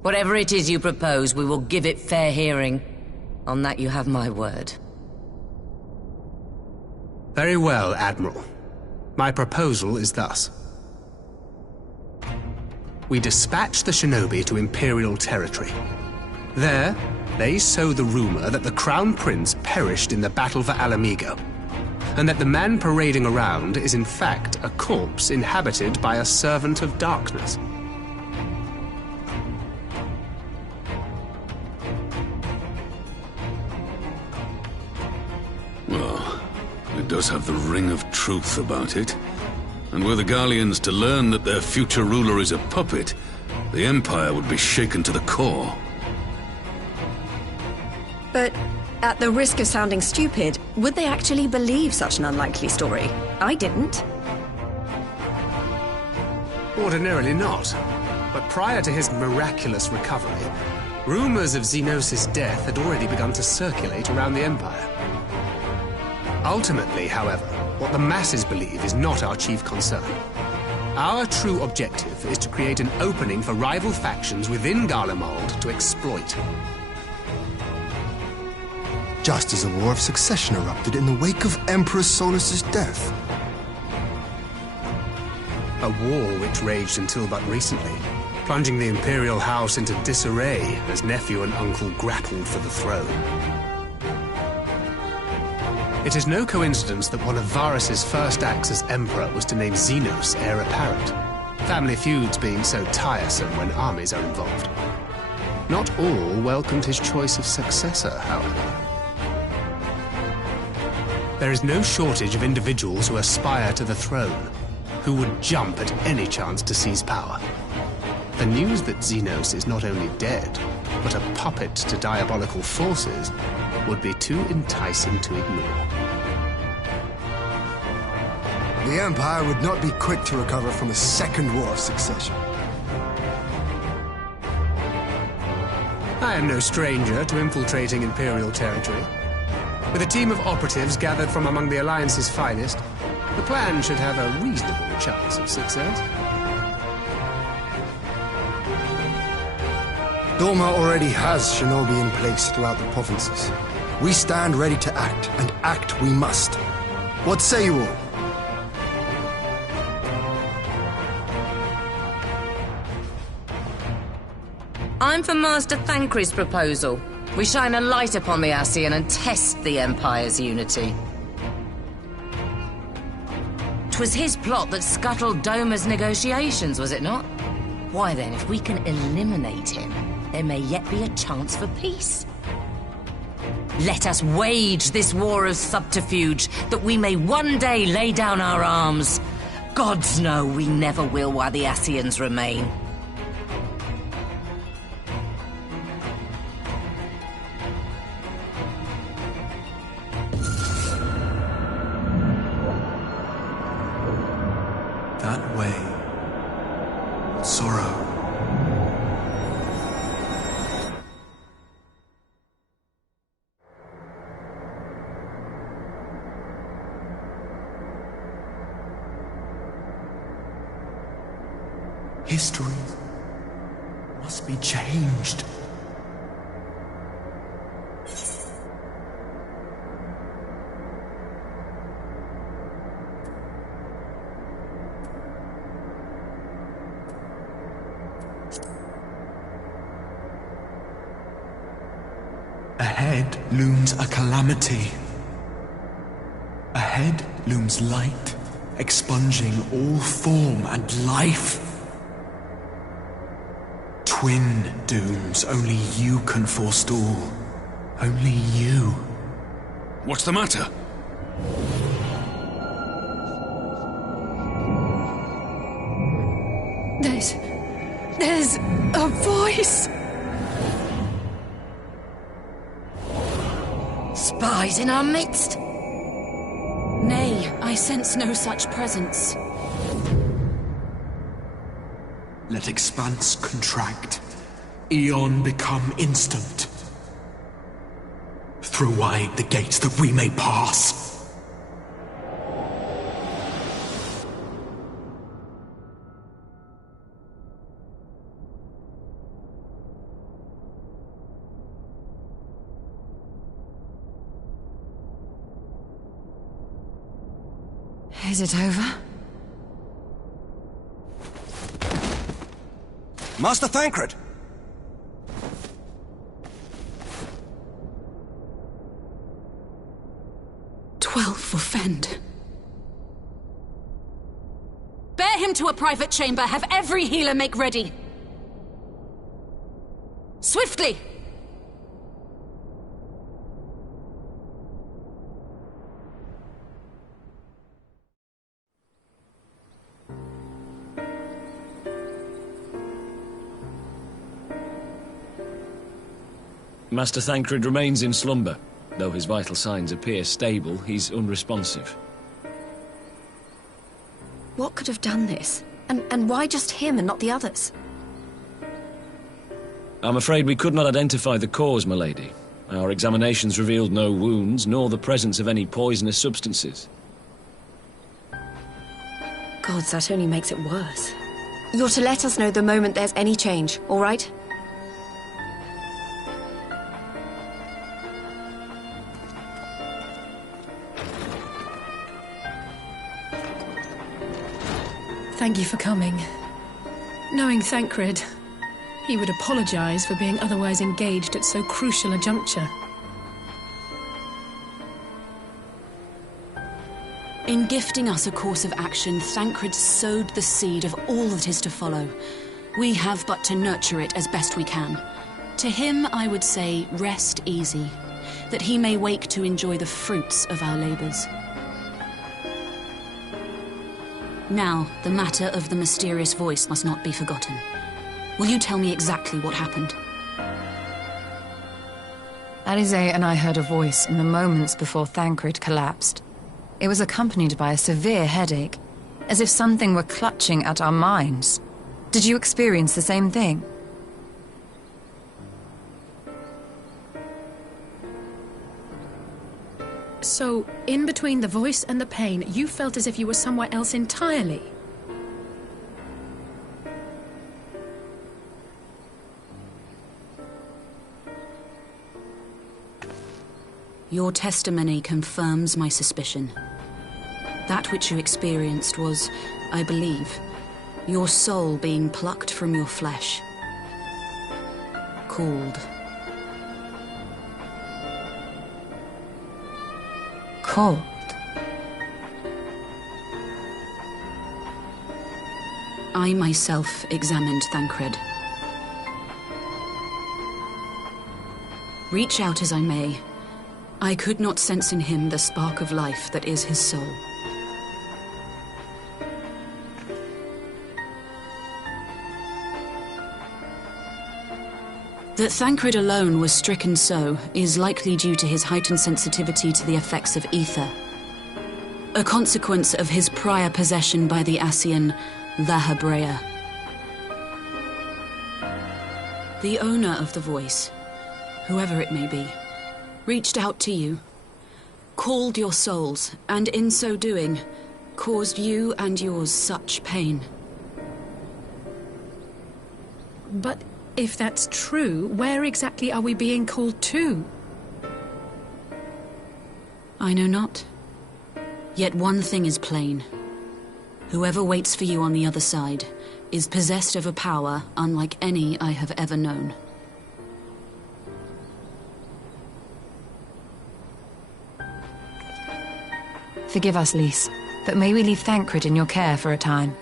Whatever it is you propose, we will give it fair hearing. On that you have my word. Very well, Admiral. My proposal is thus. We dispatch the shinobi to Imperial territory. There, they sow the rumor that the Crown Prince perished in the battle for Alamigo, and that the man parading around is in fact a corpse inhabited by a servant of darkness. Well, it does have the ring of truth about it. And were the Garleans to learn that their future ruler is a puppet, the Empire would be shaken to the core. But at the risk of sounding stupid, would they actually believe such an unlikely story? I didn't. Ordinarily not. But prior to his miraculous recovery, rumors of Xenos' death had already begun to circulate around the Empire. Ultimately, however, what the masses believe is not our chief concern. Our true objective is to create an opening for rival factions within Garlemald to exploit. Just as a war of succession erupted in the wake of Emperor Solus's death. A war which raged until but recently, plunging the Imperial House into disarray as nephew and uncle grappled for the throne. It is no coincidence that one of Varus's first acts as Emperor was to name Xenos heir apparent, family feuds being so tiresome when armies are involved. Not all welcomed his choice of successor, however. There is no shortage of individuals who aspire to the throne, who would jump at any chance to seize power. The news that Xenos is not only dead, but a puppet to diabolical forces would be too enticing to ignore. The Empire would not be quick to recover from a second war of succession. I am no stranger to infiltrating Imperial territory. With a team of operatives gathered from among the Alliance's finest, the plan should have a reasonable chance of success. Doma already has shinobi in place throughout the provinces. We stand ready to act, and act we must. What say you all? I'm for Master Thancred's proposal. We shine a light upon the Ascian and test the Empire's unity. 'Twas his plot that scuttled Doma's negotiations, was it not? Why then, if we can eliminate him, there may yet be a chance for peace. Let us wage this war of subterfuge, that we may one day lay down our arms. Gods know we never will while the Ascians remain. That way. Sorrow. History must be changed. Ahead looms a calamity. Ahead looms light, expunging all form and life. Twin dooms only you can forestall. Only you. What's the matter? There's a voice. Spies in our midst? Nay, I sense no such presence. Let expanse contract. Eon become instant. Throw wide the gates that we may pass. Is it over? Master Thancred! 12 for Fend. Bear him to a private chamber. Have every healer make ready. Swiftly! Master Thancred remains in slumber. Though his vital signs appear stable, he's unresponsive. What could have done this? And why just him and not the others? I'm afraid we could not identify the cause, my lady. Our examinations revealed no wounds, nor the presence of any poisonous substances. Gods, that only makes it worse. You're to let us know the moment there's any change, all right? Thank you for coming. Knowing Thancred, he would apologize for being otherwise engaged at so crucial a juncture. In gifting us a course of action, Thancred sowed the seed of all that is to follow. We have but to nurture it as best we can. To him, I would say, rest easy, that he may wake to enjoy the fruits of our labors. Now, the matter of the mysterious voice must not be forgotten. Will you tell me exactly what happened? Alize and I heard a voice in the moments before Thancred collapsed. It was accompanied by a severe headache, as if something were clutching at our minds. Did you experience the same thing? So, in between the voice and the pain, you felt as if you were somewhere else entirely? Your testimony confirms my suspicion. That which you experienced was, I believe, your soul being plucked from your flesh. Called. Called? I myself examined Thancred. Reach out as I may, I could not sense in him the spark of life that is his soul. That Thancred alone was stricken so is likely due to his heightened sensitivity to the effects of ether, a consequence of his prior possession by the Ascian Vahabrea. The owner of the voice, whoever it may be, reached out to you, called your souls, and in so doing, caused you and yours such pain. But if that's true, where exactly are we being called to? I know not. Yet one thing is plain. Whoever waits for you on the other side is possessed of a power unlike any I have ever known. Forgive us, Lys, but may we leave Thancred in your care for a time?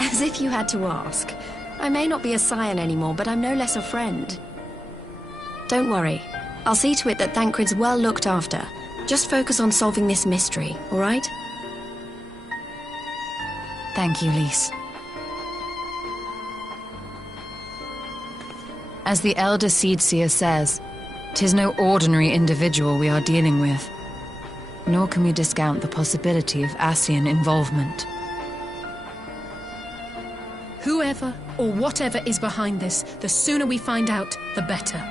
As if you had to ask. I may not be a scion anymore, but I'm no less a friend. Don't worry. I'll see to it that Thancred's well looked after. Just focus on solving this mystery, all right? Thank you, Lys. As the Elder Seedseer says, 'tis no ordinary individual we are dealing with. Nor can we discount the possibility of Ascian involvement. Whoever or whatever is behind this, the sooner we find out, the better.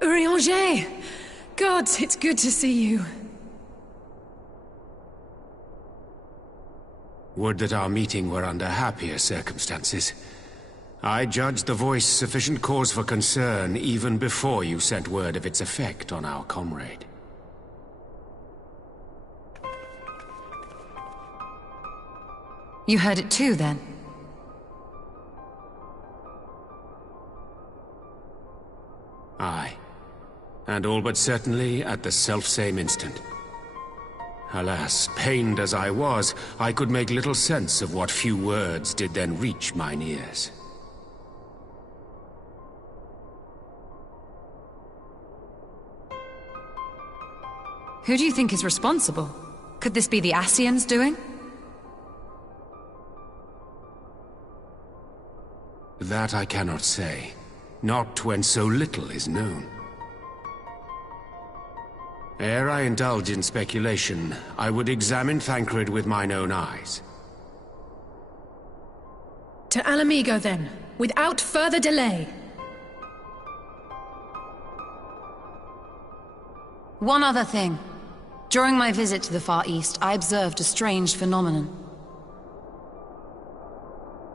Urianger! Gods, it's good to see you. Would that our meeting were under happier circumstances. I judged the voice sufficient cause for concern even before you sent word of its effect on our comrade. You heard it too, then? Aye. And all but certainly at the selfsame instant. Alas, pained as I was, I could make little sense of what few words did then reach mine ears. Who do you think is responsible? Could this be the Ascians doing? That I cannot say. Not when so little is known. Ere I indulge in speculation, I would examine Thancred with mine own eyes. To Alamigo, then, without further delay. One other thing. During my visit to the Far East, I observed a strange phenomenon.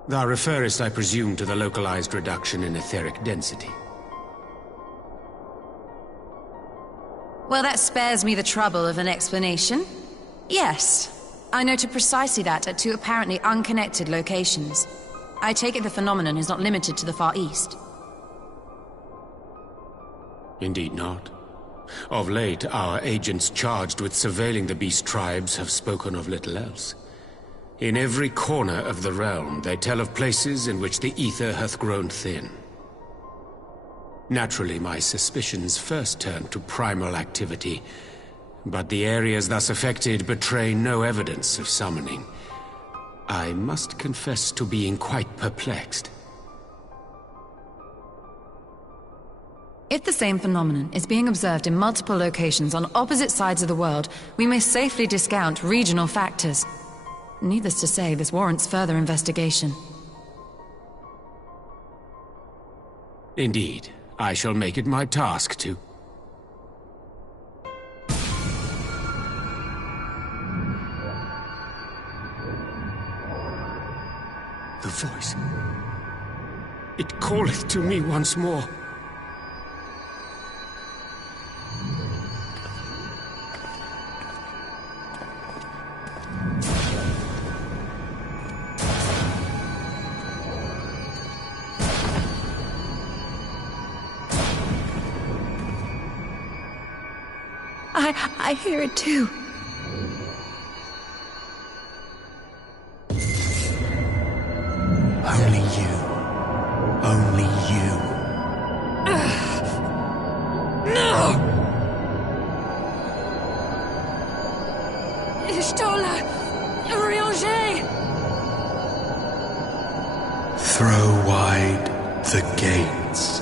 Thou referrest, I presume, to the localized reduction in etheric density. Well, that spares me the trouble of an explanation. Yes, I noted precisely that at two apparently unconnected locations. I take it the phenomenon is not limited to the Far East. Indeed not. Of late, our agents charged with surveilling the beast tribes have spoken of little else. In every corner of the realm, they tell of places in which the ether hath grown thin. Naturally, my suspicions first turned to primal activity, but the areas thus affected betray no evidence of summoning. I must confess to being quite perplexed. If the same phenomenon is being observed in multiple locations on opposite sides of the world, we may safely discount regional factors. Needless to say, this warrants further investigation. Indeed. I shall make it my task to. The voice. It calleth to me once more. I hear it too. Only you. Only you. No! Ishtola! Urianger! Throw wide the gates.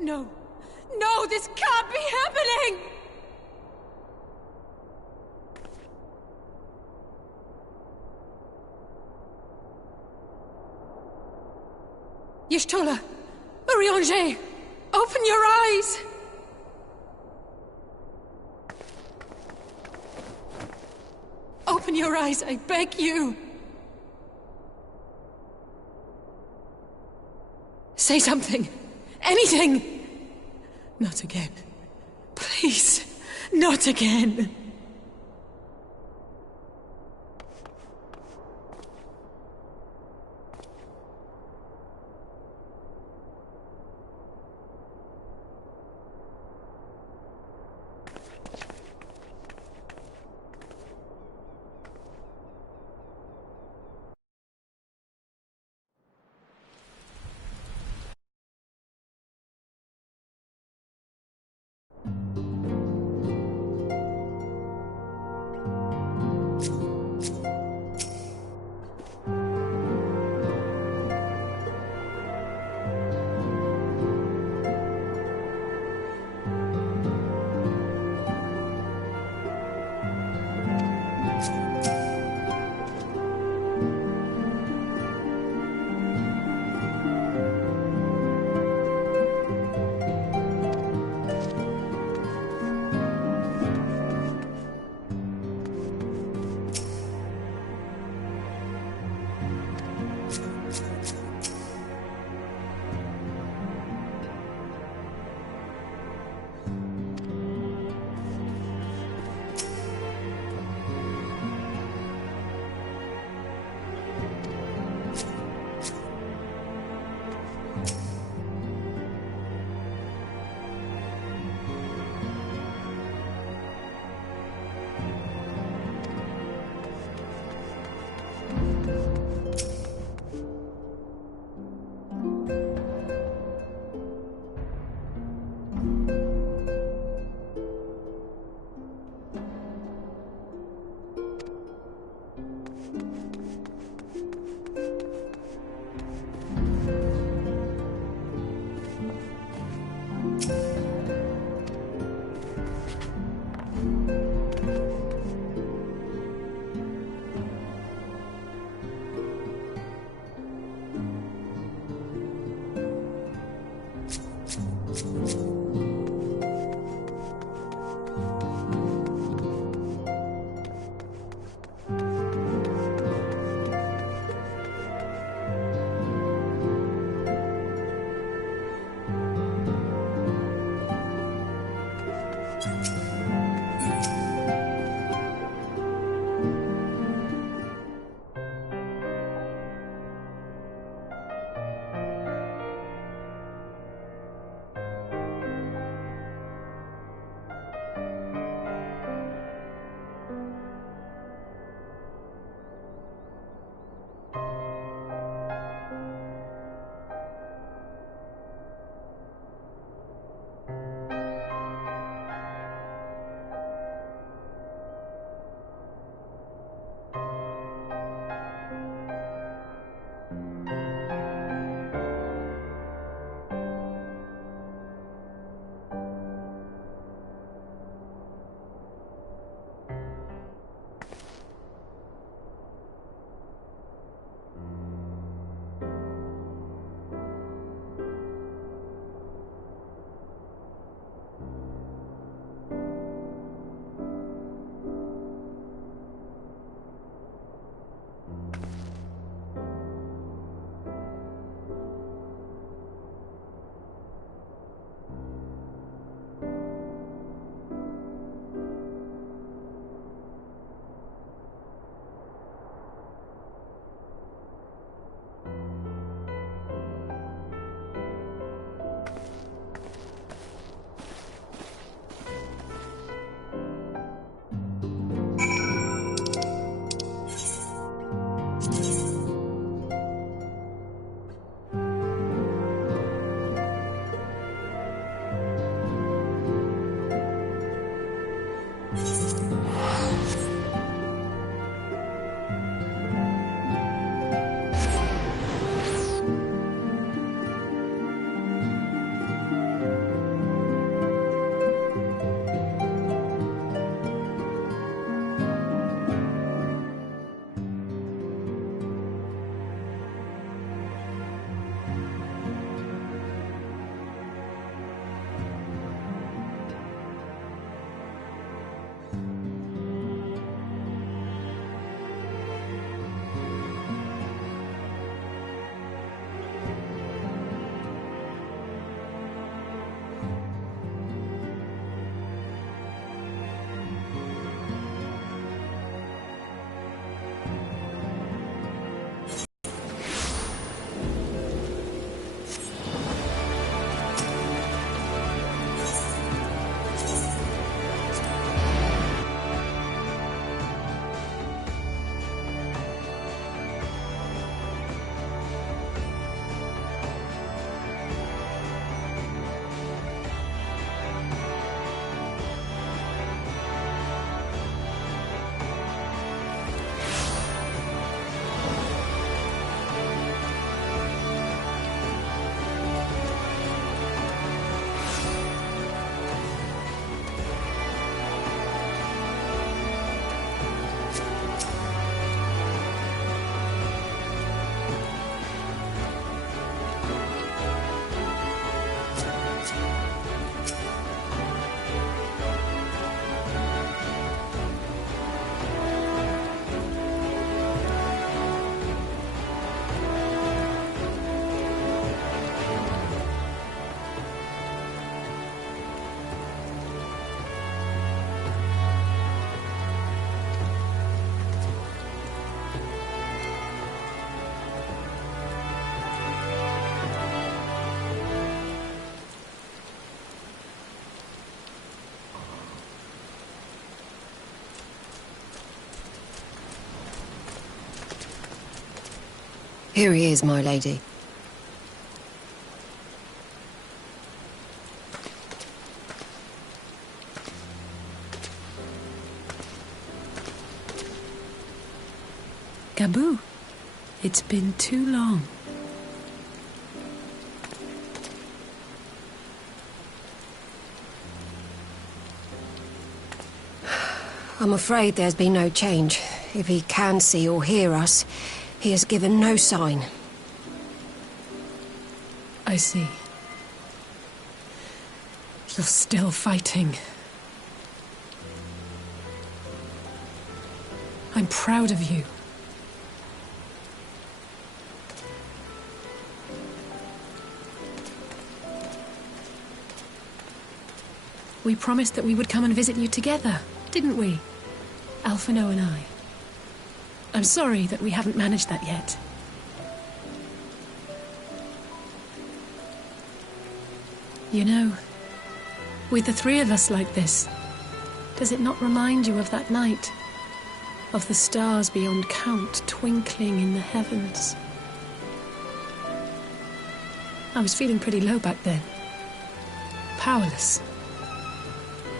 No. No, this can't be happening! Y'shtola! Marie-Angé! Open your eyes! Open your eyes, I beg you! Say something! Anything! Not again. Please, not again. Here he is, my lady. Gabu, it's been too long. I'm afraid there's been no change. If he can see or hear us, he has given no sign. I see. You're still fighting. I'm proud of you. We promised that we would come and visit you together, didn't we? Alphino and I. I'm sorry that we haven't managed that yet. You know, with the three of us like this, does it not remind you of that night? Of the stars beyond count twinkling in the heavens? I was feeling pretty low back then. Powerless.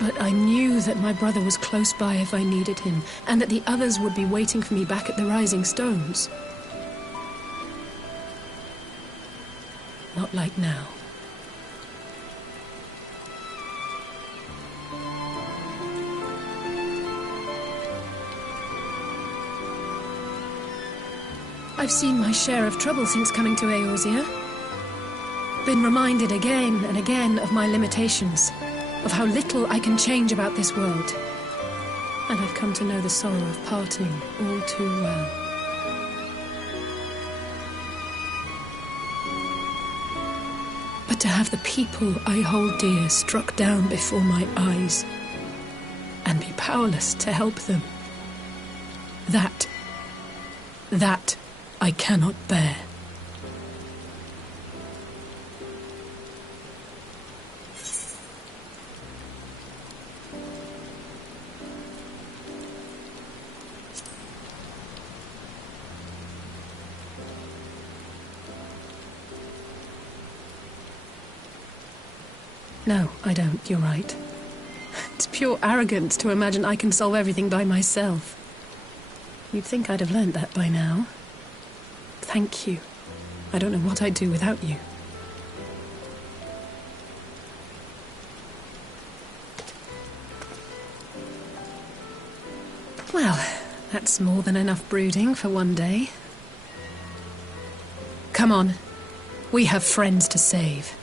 But I knew that my brother was close by if I needed him, and that the others would be waiting for me back at the Rising Stones. Not like now. I've seen my share of trouble since coming to Eorzea. Been reminded again and again of my limitations. Of how little I can change about this world. And I've come to know the sorrow of parting all too well. But to have the people I hold dear struck down before my eyes, and be powerless to help them, that I cannot bear. No, I don't. You're right. It's pure arrogance to imagine I can solve everything by myself. You'd think I'd have learned that by now. Thank you. I don't know what I'd do without you. Well, that's more than enough brooding for one day. Come on. We have friends to save.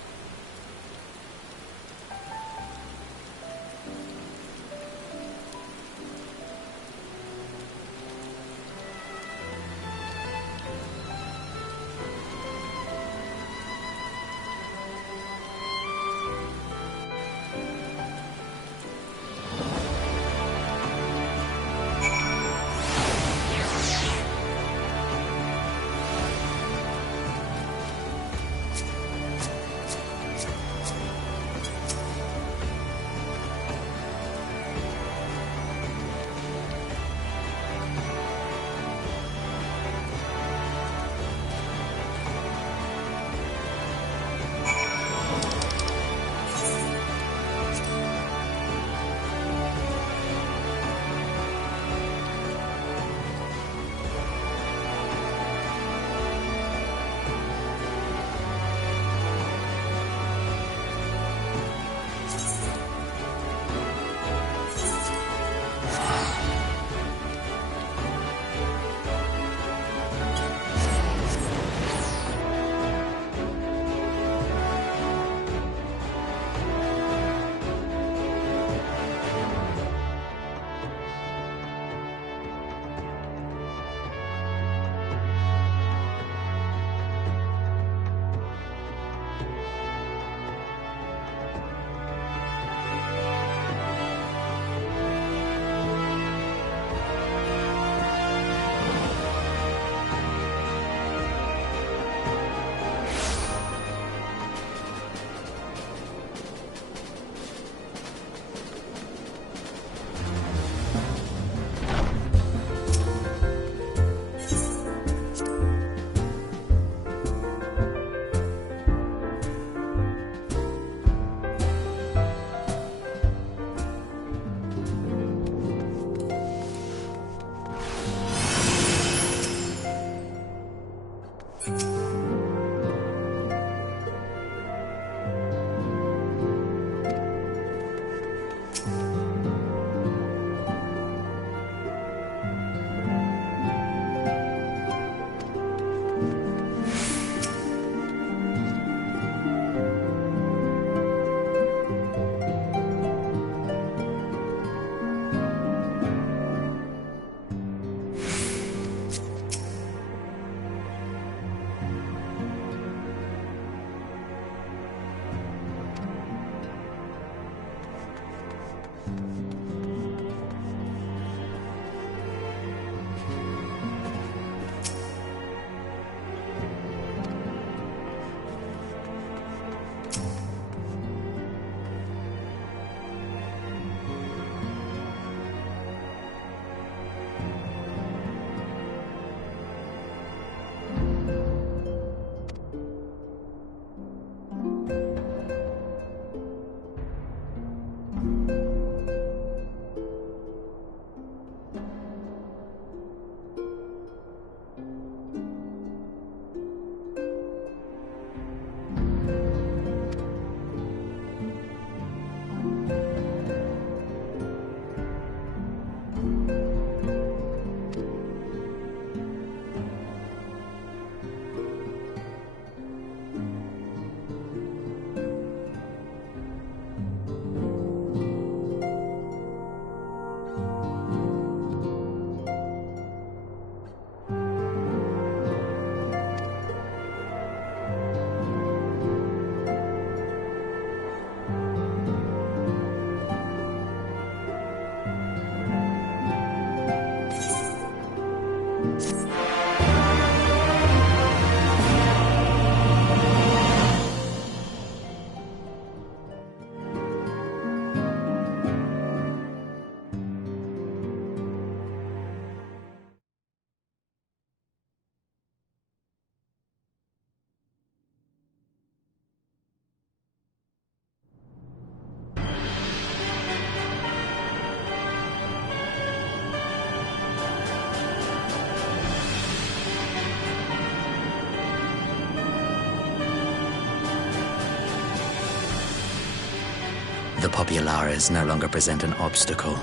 The populares no longer present an obstacle.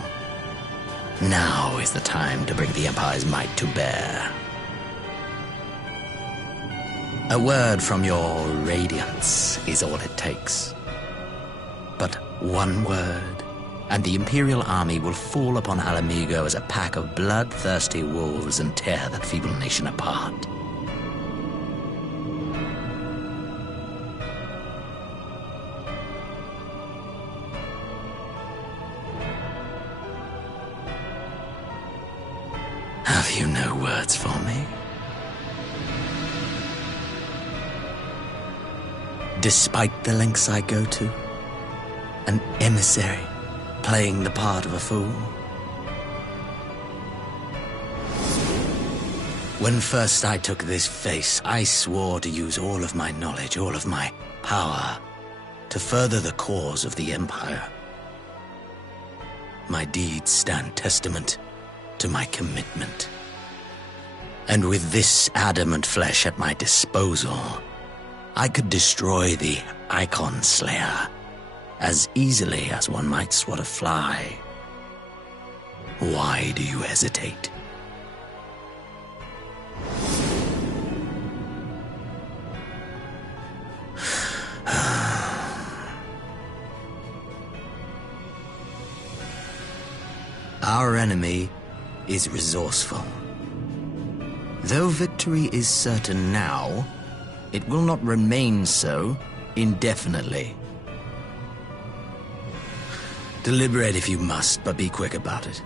Now is the time to bring the Empire's might to bear. A word from your Radiance is all it takes. But one word, and the Imperial army will fall upon Alamigo as a pack of bloodthirsty wolves and tear that feeble nation apart. Have you no words for me? Despite the lengths I go to, an emissary playing the part of a fool. When first I took this face, I swore to use all of my knowledge, all of my power, to further the cause of the Empire. My deeds stand testament to my commitment. And with this adamant flesh at my disposal, I could destroy the Icon Slayer as easily as one might swat a fly. Why do you hesitate? Our enemy is resourceful. Though victory is certain now, it will not remain so indefinitely. Deliberate if you must, but be quick about it.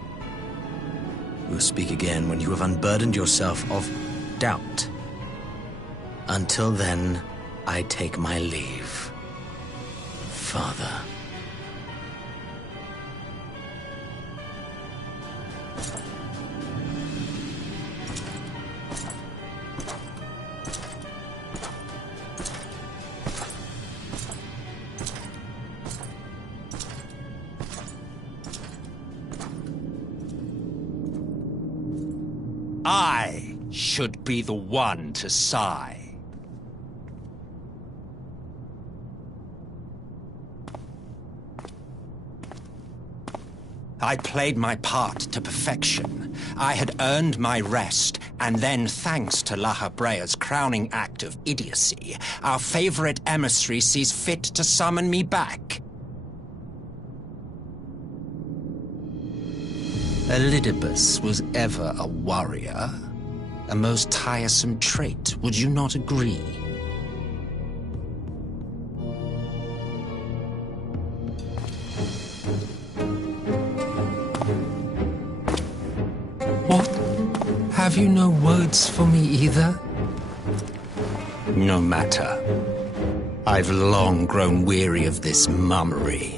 We'll speak again when you have unburdened yourself of doubt. Until then, I take my leave, Father. I should be the one to sigh. I played my part to perfection. I had earned my rest, and then, thanks to La Habrea's crowning act of idiocy, our favorite emissary sees fit to summon me back. Elidibus was ever a warrior. A most tiresome trait, would you not agree? What? Have you no words for me either? No matter. I've long grown weary of this mummery.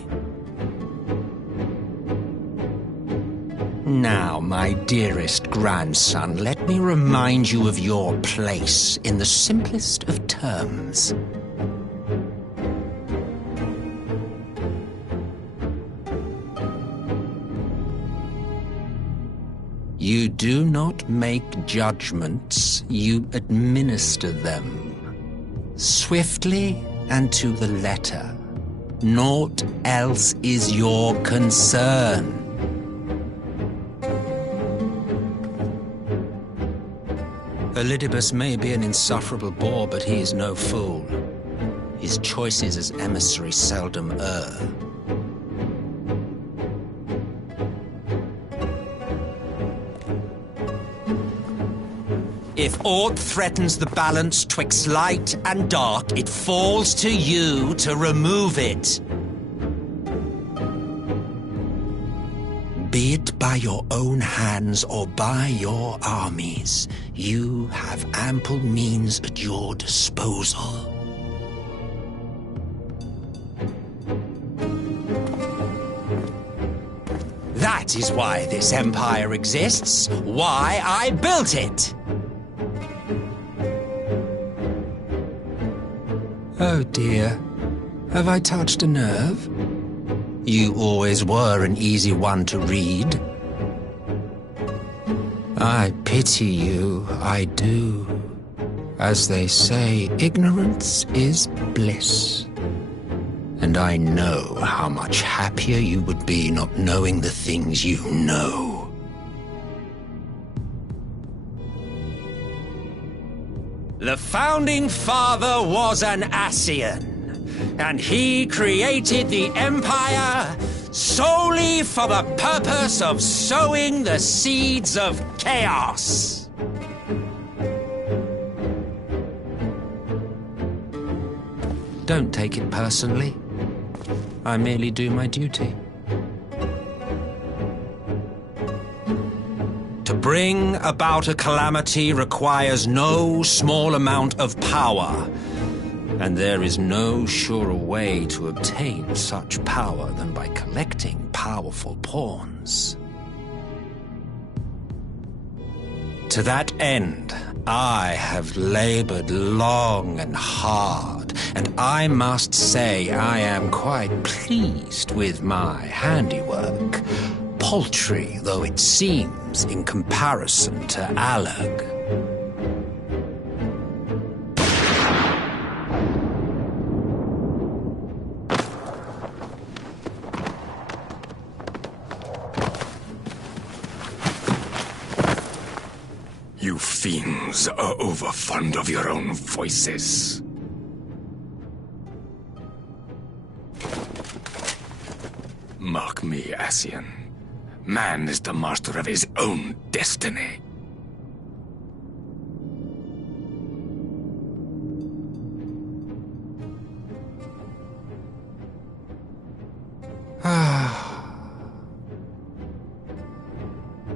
Now, my dearest grandson, let me remind you of your place in the simplest of terms. You do not make judgments, you administer them. Swiftly and to the letter. Naught else is your concern. Elidibus may be an insufferable bore, but he is no fool. His choices as emissary seldom err. If aught threatens the balance twixt light and dark, it falls to you to remove it. Be it by your own hands or by your armies, you have ample means at your disposal. That is why this empire exists, why I built it. Oh dear, have I touched a nerve? You always were an easy one to read. I pity you, I do. As they say, ignorance is bliss. And I know how much happier you would be not knowing the things you know. The Founding Father was an Ascian, and he created the Empire solely for the purpose of sowing the seeds of chaos. Don't take it personally. I merely do my duty. To bring about a calamity requires no small amount of power, and there is no surer way to obtain such power than by collecting powerful pawns. To that end, I have labored long and hard, and I must say I am quite pleased with my handiwork, paltry though it seems in comparison to Alag. You fiends are overfond of your own voices. Mark me, Ascian. Man is the master of his own destiny.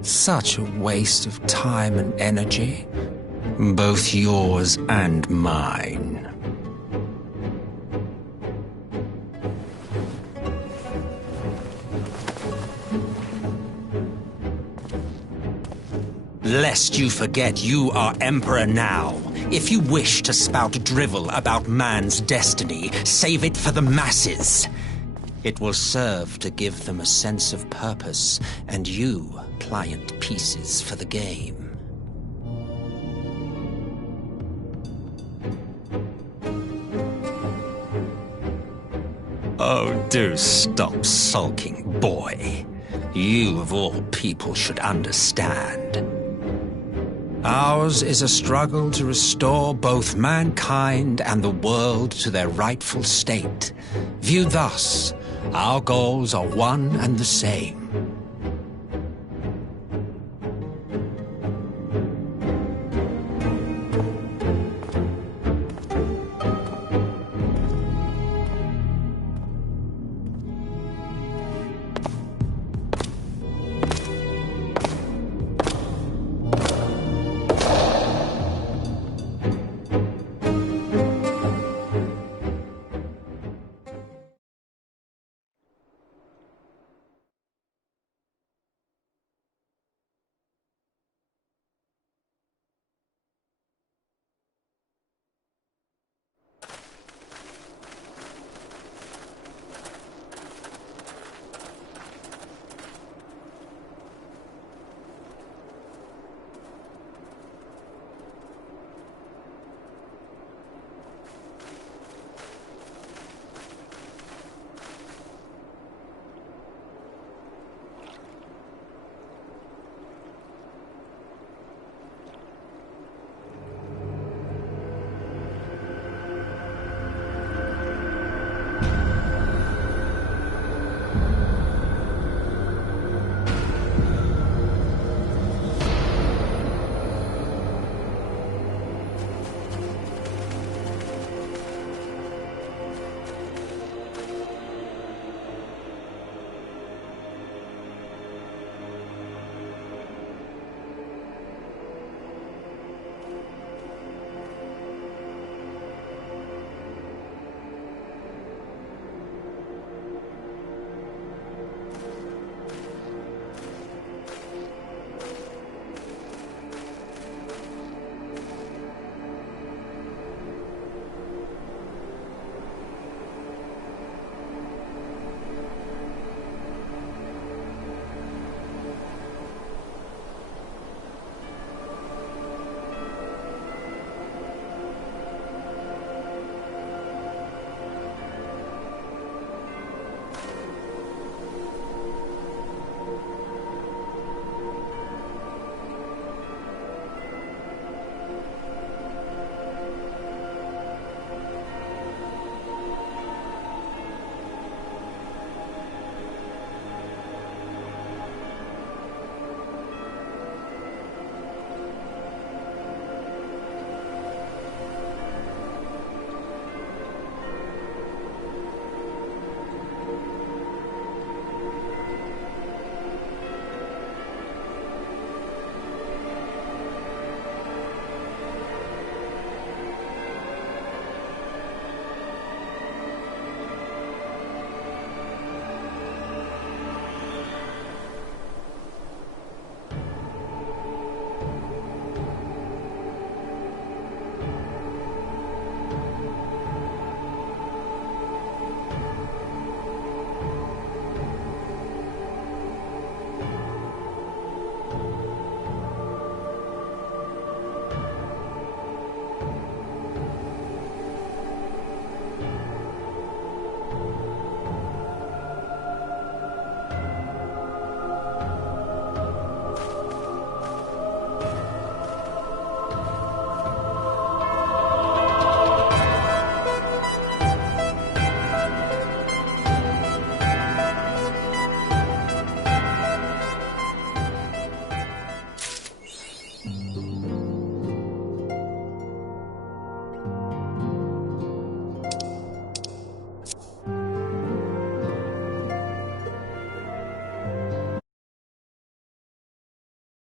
Such a waste of time and energy, both yours and mine. Lest you forget you are Emperor now. If you wish to spout drivel about man's destiny, save it for the masses. It will serve to give them a sense of purpose, and you pliant pieces for the game. Oh, do stop sulking, boy. You, of all people, should understand. Ours is a struggle to restore both mankind and the world to their rightful state. Viewed thus, our goals are one and the same.